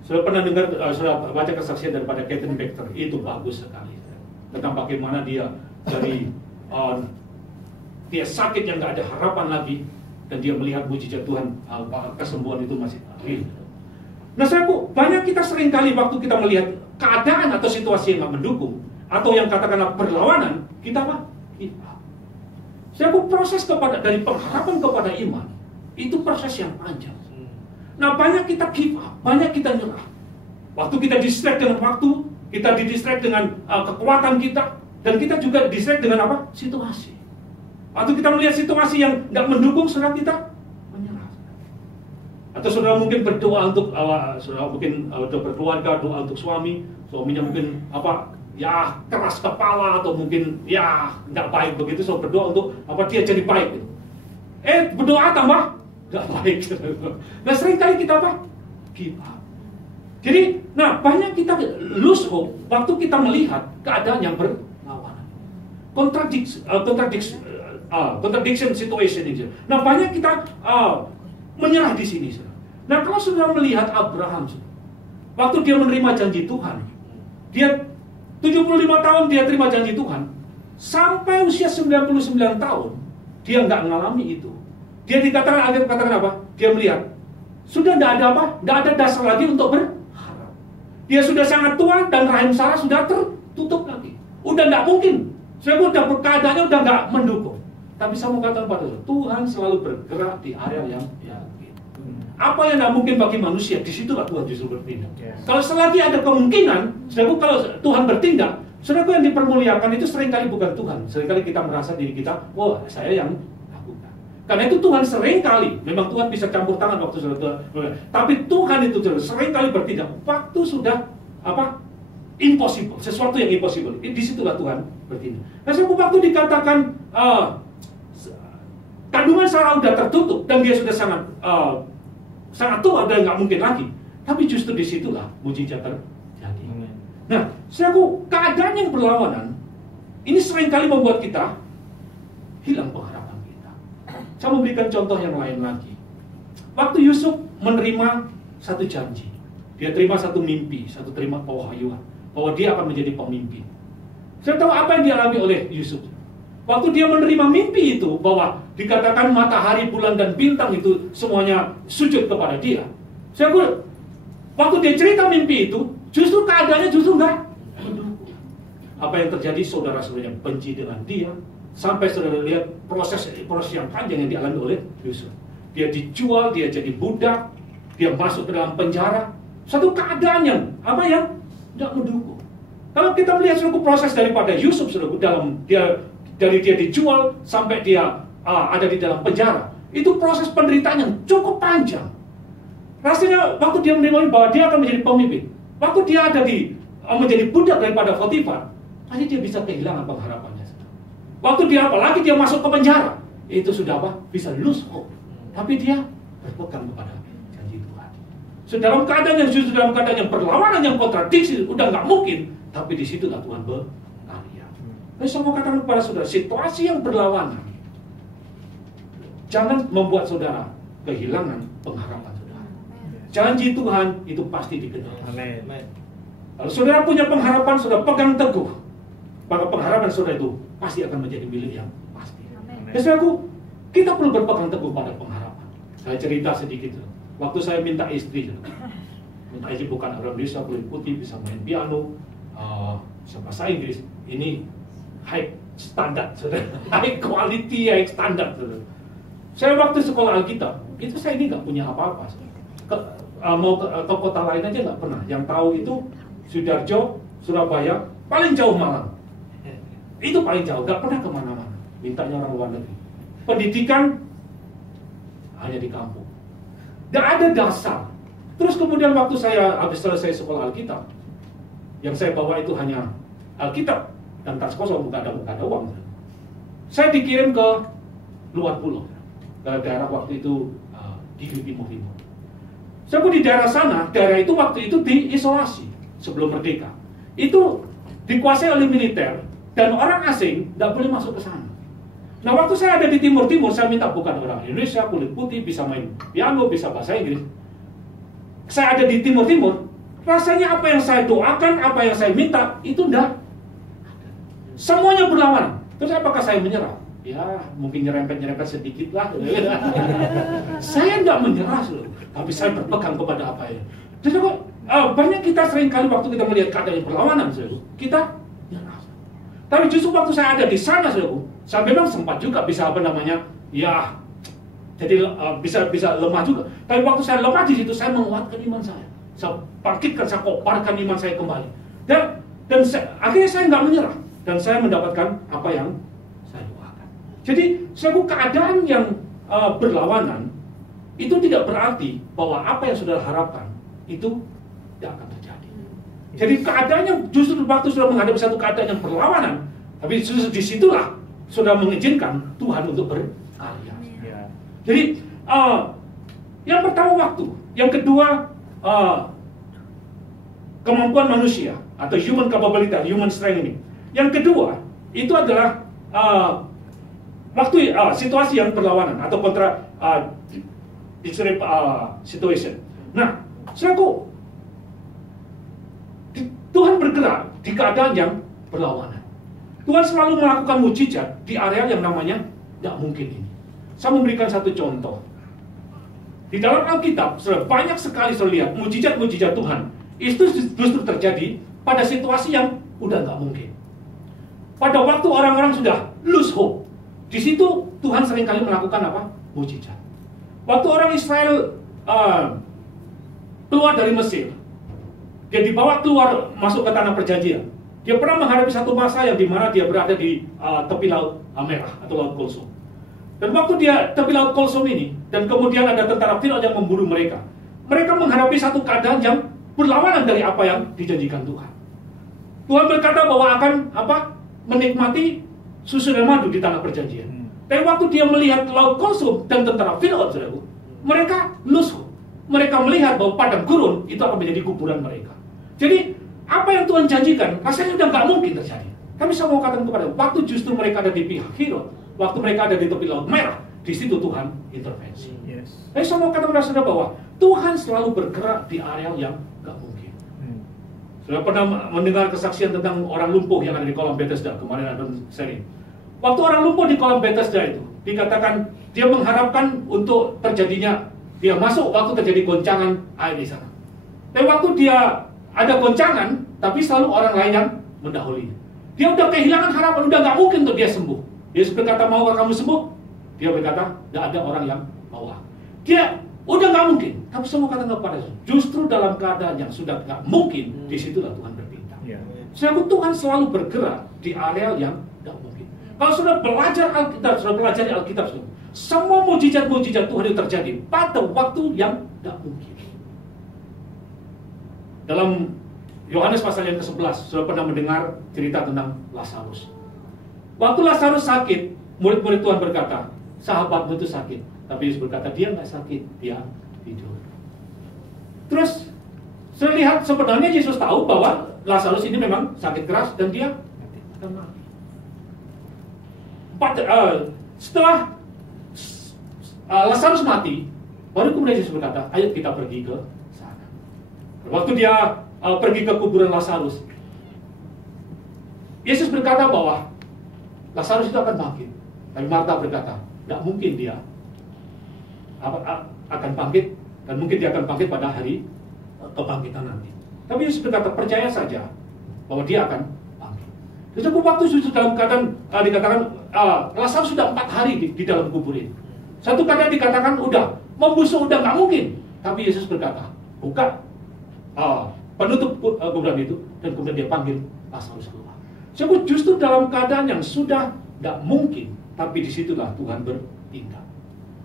Sudah pernah dengar, sudah baca kesaksian daripada Catherine Becker, itu bagus sekali. Tentang bagaimana dia dari dia sakit yang nggak ada harapan lagi, dan dia melihat mujizat Tuhan, kesembuhan itu masih real. Nah, saudaraku, banyak kita seringkali waktu kita melihat keadaan atau situasi yang nggak mendukung, atau yang katakanlah berlawanan, kita give up. Saudaraku, proses dari pengharapan kepada iman itu proses yang panjang. Nah, banyak kita give up, banyak kita nyerah. Waktu kita distract dengan waktu, kita didistract dengan kekuatan kita, dan kita juga distract dengan situasi. Waktu kita melihat situasi yang nggak mendukung, saudara, kita menyerah. Atau saudara mungkin berdoa untuk saudara mungkin berkeluarga, doa untuk suaminya mungkin keras kepala atau mungkin nggak baik begitu, so berdoa untuk dia jadi baik gitu. Berdoa tambah nggak baik. Nah, seringkali kita give up. Jadi, banyak kita lose hope waktu kita melihat keadaan yang berlawanan, contradiction situation ini. Nah, banyak kita menyerah di sini, saudara. Nah, kalau saudara melihat Abraham, saudara, waktu dia menerima janji Tuhan, dia 75 tahun dia terima janji Tuhan, sampai usia 99 tahun, dia nggak mengalami itu. Dia dikatakan, akhirnya katakan apa? Dia melihat, sudah tidak ada apa? Tidak ada dasar lagi untuk berharap. Dia sudah sangat tua dan rahim Sarah sudah tertutup lagi. Udah tidak mungkin. Saya udah keadaannya udah nggak mendukung. Tapi saya mau katakan pada Tuhan selalu bergerak di area yang yakin. Apa yang tidak mungkin bagi manusia, disitulah Tuhan justru bertindak. Kalau selagi ada kemungkinan, saudaraku, kalau Tuhan bertindak, saudaraku, yang dipermuliakan itu seringkali bukan Tuhan. Seringkali kita merasa diri kita, wah, saya yang lakukan. Karena itu Tuhan seringkali, memang Tuhan bisa campur tangan waktu saudara. Tapi Tuhan itu seringkali bertindak waktu sudah apa? Impossible, sesuatu yang impossible. Disitulah Tuhan bertindak. Nah, waktu dikatakan kandungan Sarah sudah tertutup dan dia sudah sangat tua dan nggak mungkin lagi. Tapi justru disitulah mujizat terjadi. Nah, keadaan yang berlawanan ini seringkali membuat kita hilang pengharapan kita. Saya memberikan contoh yang lain lagi. Waktu Yusuf menerima satu janji, dia terima satu mimpi, terima pewahyuan bahwa dia akan menjadi pemimpin. Saya tahu apa yang dialami oleh Yusuf. Waktu dia menerima mimpi itu, bahwa dikatakan matahari, bulan, dan bintang itu semuanya sujud kepada dia. Waktu dia cerita mimpi itu, justru keadaannya justru enggak mendukung. Apa yang terjadi, saudara-saudara yang benci dengan dia, sampai saudara lihat proses yang panjang yang dialami oleh Yusuf. Dia dijual, dia jadi budak, dia masuk ke dalam penjara. Satu keadaan yang tidak mendukung. Kalau kita melihat seluruh proses daripada Yusuf, dari dia dijual sampai dia ada di dalam penjara, itu proses penderitaan yang cukup panjang. Rasanya waktu dia menerima bahwa dia akan menjadi pemimpin, waktu dia ada menjadi budak daripada Potifar, pasti dia bisa kehilangan pengharapannya. Waktu dia apalagi dia masuk ke penjara, itu sudah bisa lose hope. Tapi dia berpegang kepada janji Tuhan. Dalam keadaan yang justru dalam keadaan yang berlawanan, yang kontradiksi, udah nggak mungkin. Tapi disitulah Tuhan berkarya. Saya mau katakan kepada saudara, situasi yang berlawanan jangan membuat saudara kehilangan pengharapan saudara. Janji Tuhan itu pasti digenapi. Kalau saudara punya pengharapan, saudara pegang teguh, maka pengharapan saudara itu pasti akan menjadi milik yang pasti. Saudaraku, kita perlu berpegang teguh pada pengharapan. Saya cerita sedikit. Waktu saya minta istri bukan orang Indonesia, kulit putih, bisa main piano, bahasa Inggris, ini high standar, high quality, high standar. Saya waktu sekolah Alkitab, itu saya ini nggak punya apa-apa. Mau ke kota lain aja nggak pernah. Yang tahu itu Sidoarjo, Surabaya, paling jauh Malang. Itu paling jauh, nggak pernah kemana-mana. Mintanya orang luar negeri. Pendidikan hanya di kampung. Nggak ada dasar. Terus kemudian waktu saya habis selesai sekolah Alkitab, yang saya bawa itu hanya Alkitab dan tas kosong, nggak ada uang. Saya dikirim ke luar pulau, ke daerah waktu itu di Timur. Saya pun di daerah sana, daerah itu waktu itu diisolasi sebelum merdeka. Itu dikuasai oleh militer dan orang asing nggak boleh masuk ke sana. Nah, waktu saya ada di Timur, saya minta bukan orang Indonesia, kulit putih, bisa main piano, bisa bahasa Inggris. Saya ada di Timur, rasanya apa yang saya doakan, apa yang saya minta, itu enggak. Semuanya berlawanan. Terus apakah saya menyerah? Ya, mungkin nyerempet sedikit lah. Saya enggak menyerah, tapi saya berpegang kepada apa ya. Jadi kok banyak kita seringkali waktu kita melihat keadaan yang berlawanan, kita menyerah. Tapi justru waktu saya ada di sana, saya memang sempat juga bisa jadi bisa lemah juga. Tapi waktu saya lemah di situ, saya menguatkan iman saya. Saya bangkitkan, saya kobarkan iman saya kembali. Dan akhirnya saya nggak menyerah. Dan saya mendapatkan apa yang saya doakan. Jadi, keadaan yang berlawanan, itu tidak berarti bahwa apa yang saudara harapkan, itu tidak akan terjadi. Jadi keadaan yang justru waktu sudah menghadapi satu keadaan yang berlawanan, tapi justru disitulah sudah mengizinkan Tuhan untuk berkarya. Jadi yang pertama waktu, yang kedua kemampuan manusia atau human capability, human strength ini. Yang kedua itu adalah situasi yang berlawanan atau extreme situation. Nah, saudaraku, Tuhan bergerak di keadaan yang berlawanan. Tuhan selalu melakukan mujizat di area yang namanya tidak mungkin ini. Saya memberikan satu contoh. Di dalam Alkitab, sudah banyak sekali saya lihat mujizat-mujizat Tuhan itu justru terjadi pada situasi yang udah nggak mungkin. Pada waktu orang-orang sudah lose hope, di situ Tuhan seringkali melakukan apa? Mujizat. Waktu orang Israel keluar dari Mesir, dia dibawa keluar masuk ke tanah perjanjian. Dia pernah menghadapi satu masa yang dimana dia berada di tepi laut Merah atau Laut Kulsum. Dan waktu dia tepi Laut Kulsum ini, dan kemudian ada tentara Firaun yang memburu mereka, mereka menghadapi satu keadaan yang berlawanan dari apa yang dijanjikan Tuhan. Tuhan berkata bahwa akan menikmati susu dan madu di tanah perjanjian. Dan waktu dia melihat Laut Kulsum dan tentara Firaun, saudaraku, mereka lusuh. Mereka melihat bahwa padang gurun itu akan menjadi kuburan mereka. Jadi apa yang Tuhan janjikan rasanya sudah nggak mungkin terjadi. Tapi saya mau katakan kepada waktu justru mereka ada di pihak Firaun, waktu mereka ada di tepi Laut Merah, di situ Tuhan intervensi. Tapi saya mau katakan kepada saudara bahwa Tuhan selalu bergerak di area yang nggak mungkin. Sudah pernah mendengar kesaksian tentang orang lumpuh yang ada di kolam Bethesda kemarin ada seri. Waktu orang lumpuh di kolam Bethesda itu dikatakan dia mengharapkan untuk terjadinya dia masuk waktu terjadi goncangan air di sana. Tapi waktu dia ada goncangan, tapi selalu orang lain yang mendahului. Dia udah kehilangan harapan, udah nggak mungkin untuk dia sembuh. Yesus berkata, maukah kamu sembuh? Dia berkata, nggak ada orang yang mau. Dia udah nggak mungkin. Tapi semua kata kepada justru dalam keadaan yang sudah nggak mungkin, disitulah Tuhan bertindak. Sebab Tuhan selalu bergerak di area yang nggak mungkin. Kalau sudah belajar Alkitab, sudah belajar di Alkitab, semua mujizat-mujizat Tuhan itu terjadi pada waktu yang nggak mungkin. Dalam Yohanes pasal yang ke-11, sudah pernah mendengar cerita tentang Lazarus. Waktu Lazarus sakit, murid-murid Tuhan berkata, sahabatmu itu sakit. Tapi Yesus berkata, dia nggak sakit, dia tidur. Terus, saya lihat sebenarnya Yesus tahu bahwa Lazarus ini memang sakit keras dan dia akan mati. Setelah Lazarus mati, baru kemudian Yesus berkata, ayo kita pergi ke sana. Waktu dia pergi ke kuburan Lazarus, Yesus berkata bahwa Lazarus itu akan bangkit. Tapi Marta berkata, tidak mungkin dia akan bangkit, dan mungkin dia akan bangkit pada hari kebangkitan nanti. Tapi Yesus berkata, percaya saja bahwa dia akan bangkit. Jadi waktu sudah dalam keadaan dikatakan Lazarus sudah 4 hari di dalam kubur itu. Satu keadaan dikatakan udah membusuk, udah nggak mungkin. Tapi Yesus berkata, buka penutup kuburan itu, dan kemudian dia panggil Lazarus keluar. Sebab justru dalam keadaan yang sudah tidak mungkin, tapi disitulah Tuhan bertindak.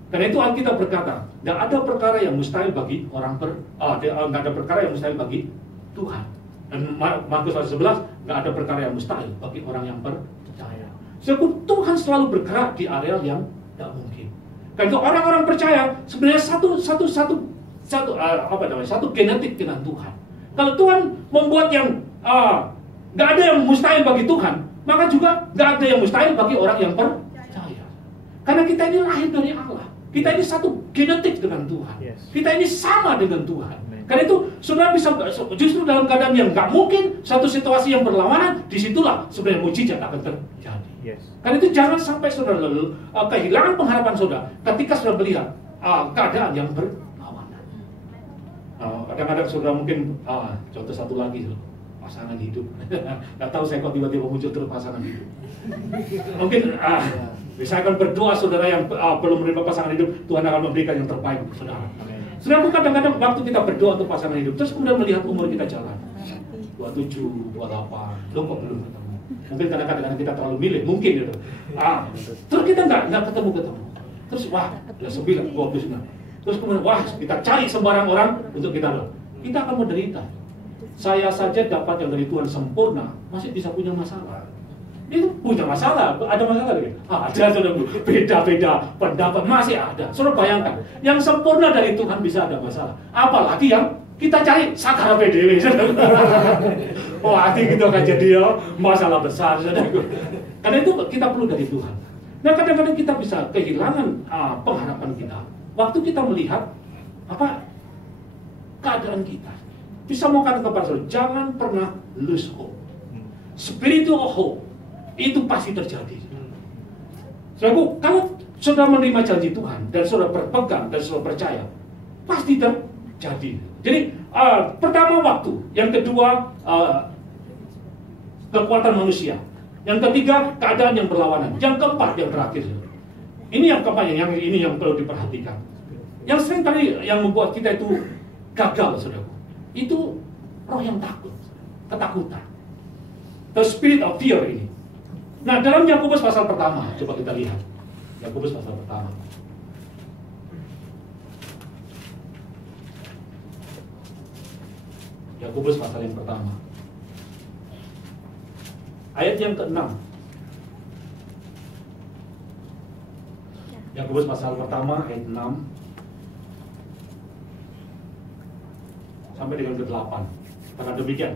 Karena itu Alkitab berkata, tidak ada perkara yang mustahil bagi orang tidak ada perkara yang mustahil bagi Tuhan. Dan Markus 11, nggak ada perkara yang mustahil bagi orang yang percaya. Sebab Tuhan selalu bergerak di area yang tidak mungkin. Karena itu orang-orang percaya sebenarnya satu genetik dengan Tuhan. Kalau Tuhan membuat yang nggak ada yang mustahil bagi Tuhan, maka juga nggak ada yang mustahil bagi orang yang percaya. Karena kita ini lahir dari Allah. Kita ini satu genetik dengan Tuhan. Kita ini sama dengan Tuhan. Karena itu saudara bisa justru dalam keadaan yang nggak mungkin, satu situasi yang berlawanan, disitulah sebenarnya mujizat akan terjadi. Karena itu jangan sampai saudara kehilangan pengharapan saudara ketika saudara melihat keadaan yang berlawanan. Kadang-kadang saudara mungkin contoh satu lagi, pasangan hidup. Nggak tahu saya kok tiba-tiba muncul terus pasangan hidup. Mungkin misalkan berdoa saudara yang belum menerima pasangan hidup, Tuhan akan memberikan yang terbaik untuk saudara. Saudara, kadang-kadang waktu kita berdoa untuk pasangan hidup, terus kemudian melihat umur kita jalan 27, 28, loh kok belum ketemu. Mungkin kadang-kadang kita terlalu milih, mungkin gitu. Terus kita nggak ketemu. Terus wah, udah 9, 29. Terus kemudian wah, kita cari sembarang orang untuk kita doa. Kita akan menderita. Saya saja dapat yang dari Tuhan sempurna, masih bisa punya masalah. Itu punya masalah, ada masalah gitu. Ada, saudara, beda-beda pendapat masih ada. Saudara bayangkan, yang sempurna dari Tuhan bisa ada masalah. Apalagi yang kita cari sakara PDW. Oh, hati kita akan jadi masalah besar, saudara. Karena itu kita perlu dari Tuhan. Nah, kadang-kadang kita bisa kehilangan pengharapan kita waktu kita melihat apa keadaan kita, bisa mau kata kepada saudara, jangan pernah lose hope. Spiritual hope itu pasti terjadi. Saudaraku, kalau saudara menerima janji Tuhan dan saudara berpegang dan saudara percaya, pasti terjadi. Jadi pertama waktu, yang kedua kekuatan manusia, yang ketiga keadaan yang berlawanan, yang keempat yang terakhir. Ini yang keempat, ini yang perlu diperhatikan. Yang sering kali yang membuat kita itu gagal, saudaraku, itu roh yang takut, ketakutan, the spirit of fear ini. Nah, dalam Yakobus pasal pertama, coba kita lihat Yakobus pasal pertama. Yakobus pasal yang pertama, ayat yang ke-6. Yakobus pasal pertama ayat 6 sampai dengan ke-8. Karena demikian,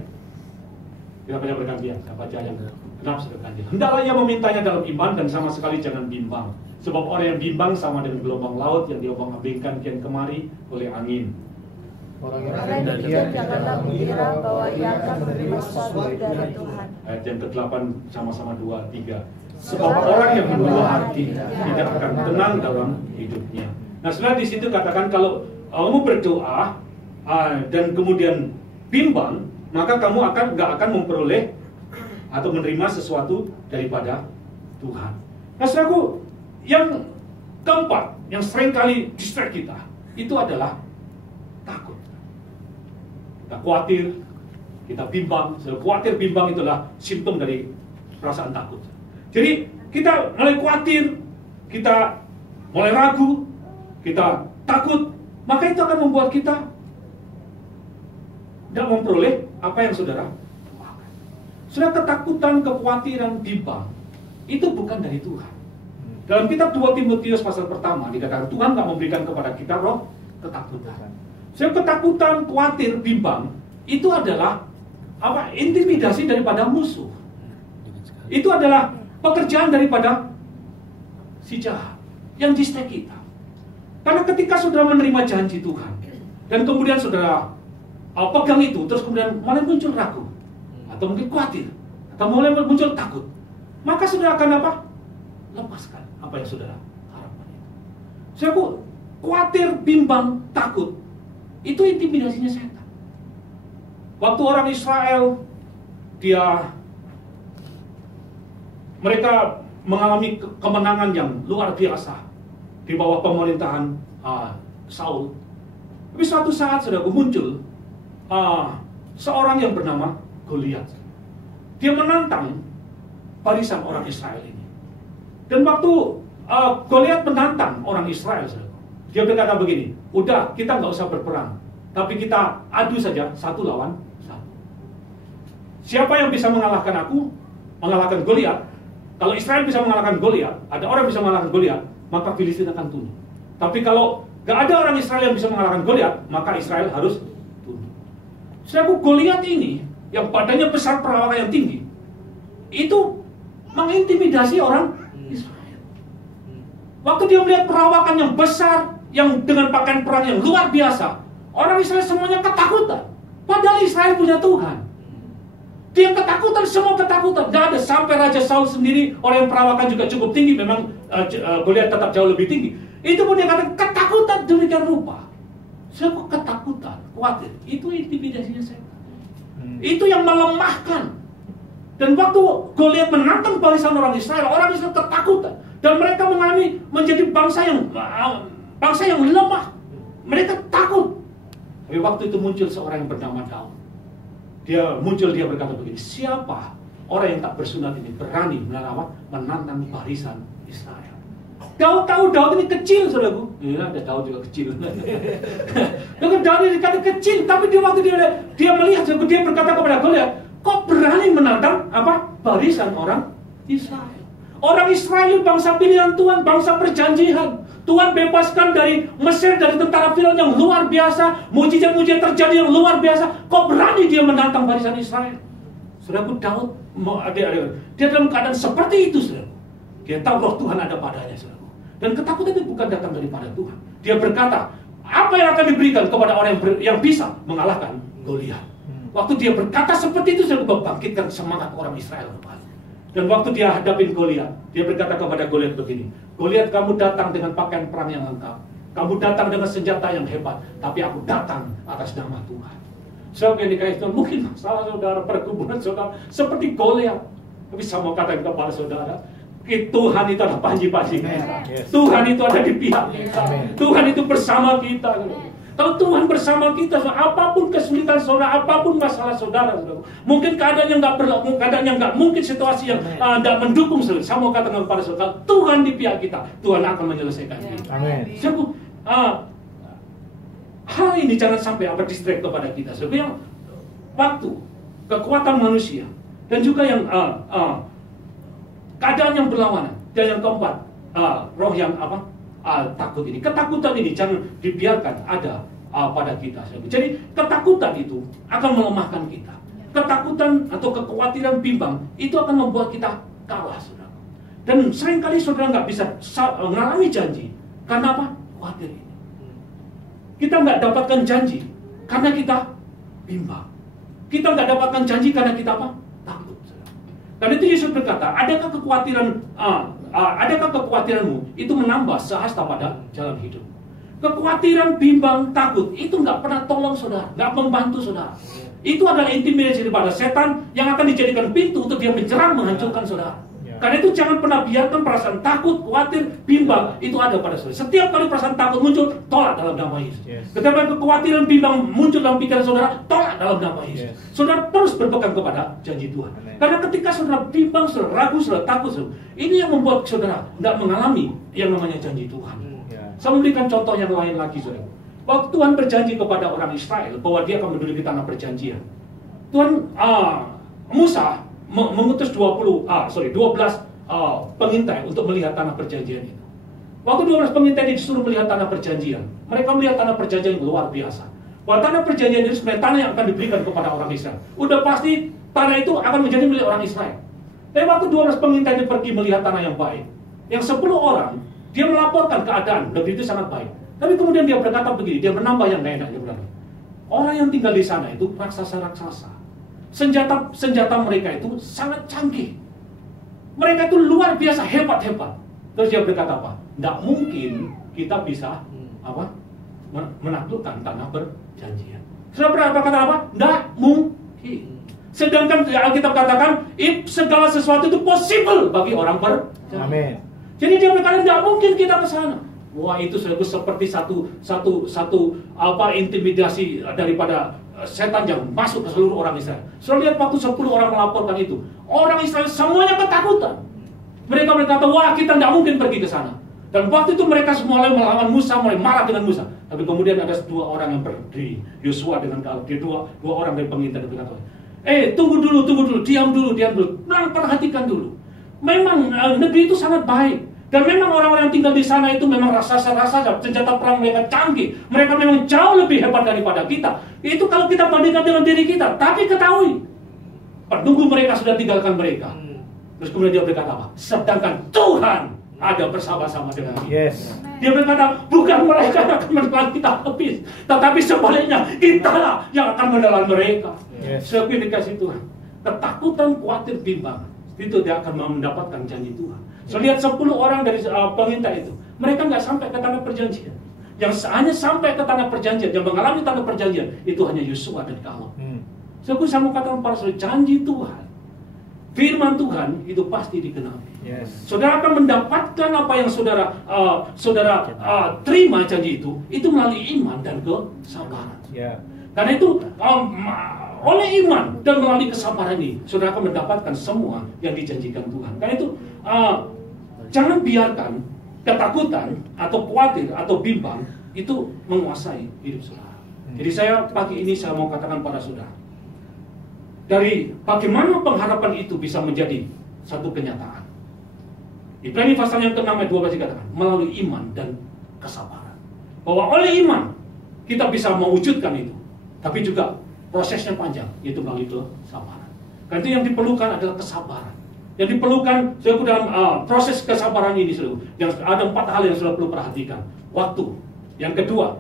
kita baca bergantian. Saya baca yang ke-6 sudah bergantian. Hendaklah ia memintanya dalam iman dan sama sekali jangan bimbang. Sebab orang yang bimbang sama dengan gelombang laut yang diombang-ambingkan kian kemari oleh angin. Orang yang demikian janganlah mengira bahwa ia akan menerima sesuatu dari Tuhan. Ayat yang ke-8 sama-sama 2, 3. Sebab orang yang berbuah hati tidak akan tenang dalam hidupnya. Nah, setelah di situ katakan kalau kamu berdoa dan kemudian bimbang, maka kamu nggak akan memperoleh atau menerima sesuatu daripada Tuhan. Nah, saudaraku, yang keempat yang seringkali distract kita itu adalah takut. Kita khawatir, kita bimbang. Khawatir, bimbang itulah simptom dari perasaan takut. Jadi kita mulai khawatir, kita mulai ragu, kita takut, maka itu akan membuat kita tidak memperoleh apa yang saudara doakan. Saudara, ketakutan, kekhawatiran, bimbang itu bukan dari Tuhan. Dalam kitab 2 Timotius pasal pertama dikatakan Tuhan nggak memberikan kepada kita roh ketakutan. Ketakutan, khawatir, bimbang itu adalah apa? Intimidasi daripada musuh. Itu adalah pekerjaan daripada si jahat yang distract kita. Karena ketika saudara menerima janji Tuhan dan kemudian saudara pegang itu, terus kemudian mulai muncul ragu atau mungkin khawatir atau mulai muncul takut, maka saudara akan apa? Lepaskan apa yang saudara harapkan itu. Saudaraku, khawatir, bimbang, takut itu intimidasinya setan. Waktu orang Israel mereka mengalami kemenangan yang luar biasa di bawah pemerintahan Saul. Tapi suatu saat saudaraku muncul seorang yang bernama Goliat. Dia menantang barisan orang Israel ini. Dan waktu Goliat menantang orang Israel, saudaraku, dia berkata begini, udah kita nggak usah berperang, tapi kita adu saja 1 lawan 1. Siapa yang bisa mengalahkan aku, mengalahkan Goliat? Kalau Israel bisa mengalahkan Goliat, ada orang bisa mengalahkan Goliat, maka Filistin akan tunduk. Tapi kalau nggak ada orang Israel yang bisa mengalahkan Goliat, maka Israel harus tunduk. Saudaraku, Goliat ini yang badannya besar, perawakan yang tinggi, itu mengintimidasi orang Israel. Waktu dia melihat perawakan yang besar, yang dengan pakaian perang yang luar biasa, orang Israel semuanya ketakutan. Padahal Israel punya Tuhan. Dia ketakutan, semua ketakutan. Tidak ada, sampai Raja Saul sendiri, orang yang perawakan juga cukup tinggi, memang Goliat tetap jauh lebih tinggi. Itu pun dia kata ketakutan demikian rupa. Semua ketakutan, khawatir, itu intimidasinya setan. Itu yang melemahkan. Dan waktu Goliat menantang barisan orang Israel ketakutan. Dan mereka mengalami menjadi bangsa yang lemah. Mereka takut. Tapi waktu itu muncul seorang yang bernama Daud. Dia berkata begini, siapa orang yang tak bersunat ini berani menantang barisan Israel? Daud tahu Daud ini kecil, saudaraku. Ya, ada Daud juga kecil. Daud ini dikata kecil, tapi waktu dia melihat, dia berkata kepada Goliat, kok berani menantang barisan orang Israel? Orang Israel bangsa pilihan Tuhan, bangsa perjanjian. Tuhan bebaskan dari Mesir, dari tentara Firaun yang luar biasa, mujizat-mujizat terjadi yang luar biasa. Kok berani dia menantang barisan Israel? Saudaraku, Daud dia dalam keadaan seperti itu, saudaraku. Dia tahu roh Tuhan ada padanya, saudaraku. Dan ketakutan itu bukan datang daripada Tuhan. Dia berkata, apa yang akan diberikan kepada orang yang bisa mengalahkan Goliat. Waktu dia berkata seperti itu, sudah membangkitkan semangat orang Israel kembali. Dan waktu dia hadapin Goliat, dia berkata kepada Goliat begini, Goliat, kamu datang dengan pakaian perang yang lengkap, kamu datang dengan senjata yang hebat, tapi aku datang atas nama Tuhan. Sebab yang dikasih Tuhan, mungkin masalah saudara, pergumulan saudara seperti Goliat. Tapi saya mau katakan kepada saudara, Tuhan itu ada panji-panji kita. Tuhan itu ada di pihak kita. Tuhan itu bersama kita. Kalau Tuhan bersama kita, apapun kesulitan saudara, apapun masalah saudara, mungkin keadaan yang nggak mungkin, situasi yang tidak mendukung saudara. Saya mau katakan kepada saudara, Tuhan di pihak kita, Tuhan akan menyelesaikan kita. Amin. Hal ini jangan sampai distract kepada kita. Sebenarnya waktu, kekuatan manusia, dan juga yang keadaan yang berlawanan, dan yang keempat, roh yang takut ini. Ketakutan ini jangan dibiarkan ada pada kita. Jadi ketakutan itu akan melemahkan kita. Ketakutan atau kekhawatiran bimbang itu akan membuat kita kalah, saudara. Dan seringkali saudara nggak bisa mengalami janji. Karena apa? Khawatir ini. Kita nggak dapatkan janji karena kita bimbang. Kita nggak dapatkan janji karena kita apa? Takut, saudara. Karena itu Yesus berkata, adakah kekhawatiranmu itu menambah sehasta pada jalan hidup? Kekhawatiran, bimbang, takut itu nggak pernah tolong saudara, nggak membantu saudara. Itu adalah intimidasi daripada setan yang akan dijadikan pintu untuk dia menyerang, menghancurkan saudara. Karena itu jangan pernah biarkan perasaan takut, khawatir, bimbang itu ada pada saudara. Setiap kali perasaan takut muncul, tolak dalam nama Yesus. Ketika kekhawatiran, bimbang muncul dalam pikiran saudara, tolak dalam nama Yesus. Saudara terus berpegang kepada janji Tuhan. Karena ketika saudara bimbang, saudara ragu, saudara takut, saudara, ini yang membuat saudara tidak mengalami yang namanya janji Tuhan. Saya memberikan contoh yang lain lagi, saudara. Waktu Tuhan berjanji kepada orang Israel bahwa dia akan menduduki tanah perjanjian, Tuhan Musa mengutus 12 pengintai untuk melihat tanah perjanjian itu. Waktu 12 pengintai disuruh melihat tanah perjanjian, mereka melihat tanah perjanjian yang luar biasa. Bahwa tanah perjanjian itu sebenarnya tanah yang akan diberikan kepada orang Israel. Udah pasti tanah itu akan menjadi milik orang Israel. Tapi waktu 12 pengintai itu pergi melihat tanah yang baik, yang 10 orang dia melaporkan keadaan negeri itu sangat baik. Tapi kemudian dia berkata begini, dia menambah yang lain. Orang yang tinggal di sana itu raksasa-raksasa. Senjata mereka itu sangat canggih. Mereka itu luar biasa hebat-hebat. Terus dia berkata apa? Tidak mungkin kita bisa menaklukkan tanah perjanjian. Sudah berkata apa? Tidak mungkin. Sedangkan Alkitab katakan, segala sesuatu itu possible bagi orang percaya. Amin. Jadi dia berkata tidak mungkin kita ke sana. Wah, itu seperti satu intimidasi daripada setan yang masuk ke seluruh orang Israel. Sudah lihat waktu 10 orang melaporkan itu, orang Israel semuanya ketakutan. Mereka berkata, wah kita tidak mungkin pergi ke sana. Dan waktu itu mereka semua mulai melawan Musa, mulai marah dengan Musa. Tapi kemudian ada 2 orang yang berdiri, Yosua dengan Kaleb, dua orang dari pengintai berkata, tunggu dulu, diam dulu. Perhatikan dulu. Memang negeri itu sangat baik. Dan memang orang-orang yang tinggal di sana itu memang raksasa-raksasa, senjata perang mereka canggih. Mereka memang jauh lebih hebat daripada kita. Itu kalau kita bandingkan dengan diri kita. Tapi ketahui, penunggu mereka sudah tinggalkan mereka. Terus kemudian dia berkata apa? Sedangkan Tuhan ada bersama-sama dengan kita. Dia berkata, bukan mereka yang akan menelan kita habis, tetapi sebaliknya kitalah yang akan menelan mereka. Sebab dikasih Tuhan. Ketakutan, khawatir, bimbang, itu dia akan mendapatkan janji Tuhan. So lihat 10 orang dari pengintai itu, mereka nggak sampai ke tanah perjanjian. Yang hanya sampai ke tanah perjanjian, yang mengalami tanah perjanjian, itu hanya Yosua dan Kaleb. So saya mau katakan para saudara, janji Tuhan, firman Tuhan itu pasti digenapi. Saudara akan mendapatkan apa yang saudara terima janji itu melalui iman dan kesabaran. Karena itu oleh iman dan melalui kesabaran ini, saudara akan mendapatkan semua yang dijanjikan Tuhan. Karena itu jangan biarkan ketakutan atau khawatir atau bimbang itu menguasai hidup saudara. Jadi pagi ini saya mau katakan pada saudara, dari bagaimana pengharapan itu bisa menjadi satu kenyataan. Ibrani pasal yang ke-6 ayat 12 dikatakan, melalui iman dan kesabaran. Bahwa oleh iman kita bisa mewujudkan itu. Tapi juga prosesnya panjang, yaitu melalui kesabaran. Karena itu yang diperlukan adalah kesabaran. Yang diperlukan dalam proses kesabaran ini, yang ada 4 hal yang sudah perlu perhatikan. Waktu. Yang kedua,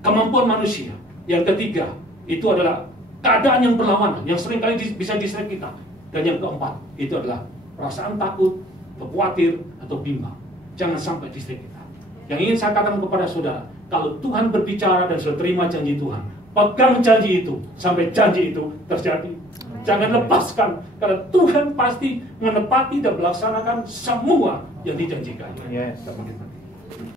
kemampuan manusia. Yang ketiga, itu adalah keadaan yang berlawanan, yang seringkali bisa distrik kita. Dan yang keempat, itu adalah perasaan takut, khawatir, atau bimbang. Jangan sampai distrik kita. Yang ingin saya katakan kepada saudara, kalau Tuhan berbicara dan sudah terima janji Tuhan, pegang janji itu sampai janji itu terjadi. Jangan lepaskan, karena Tuhan pasti menepati dan melaksanakan semua yang dijanjikan. Yes.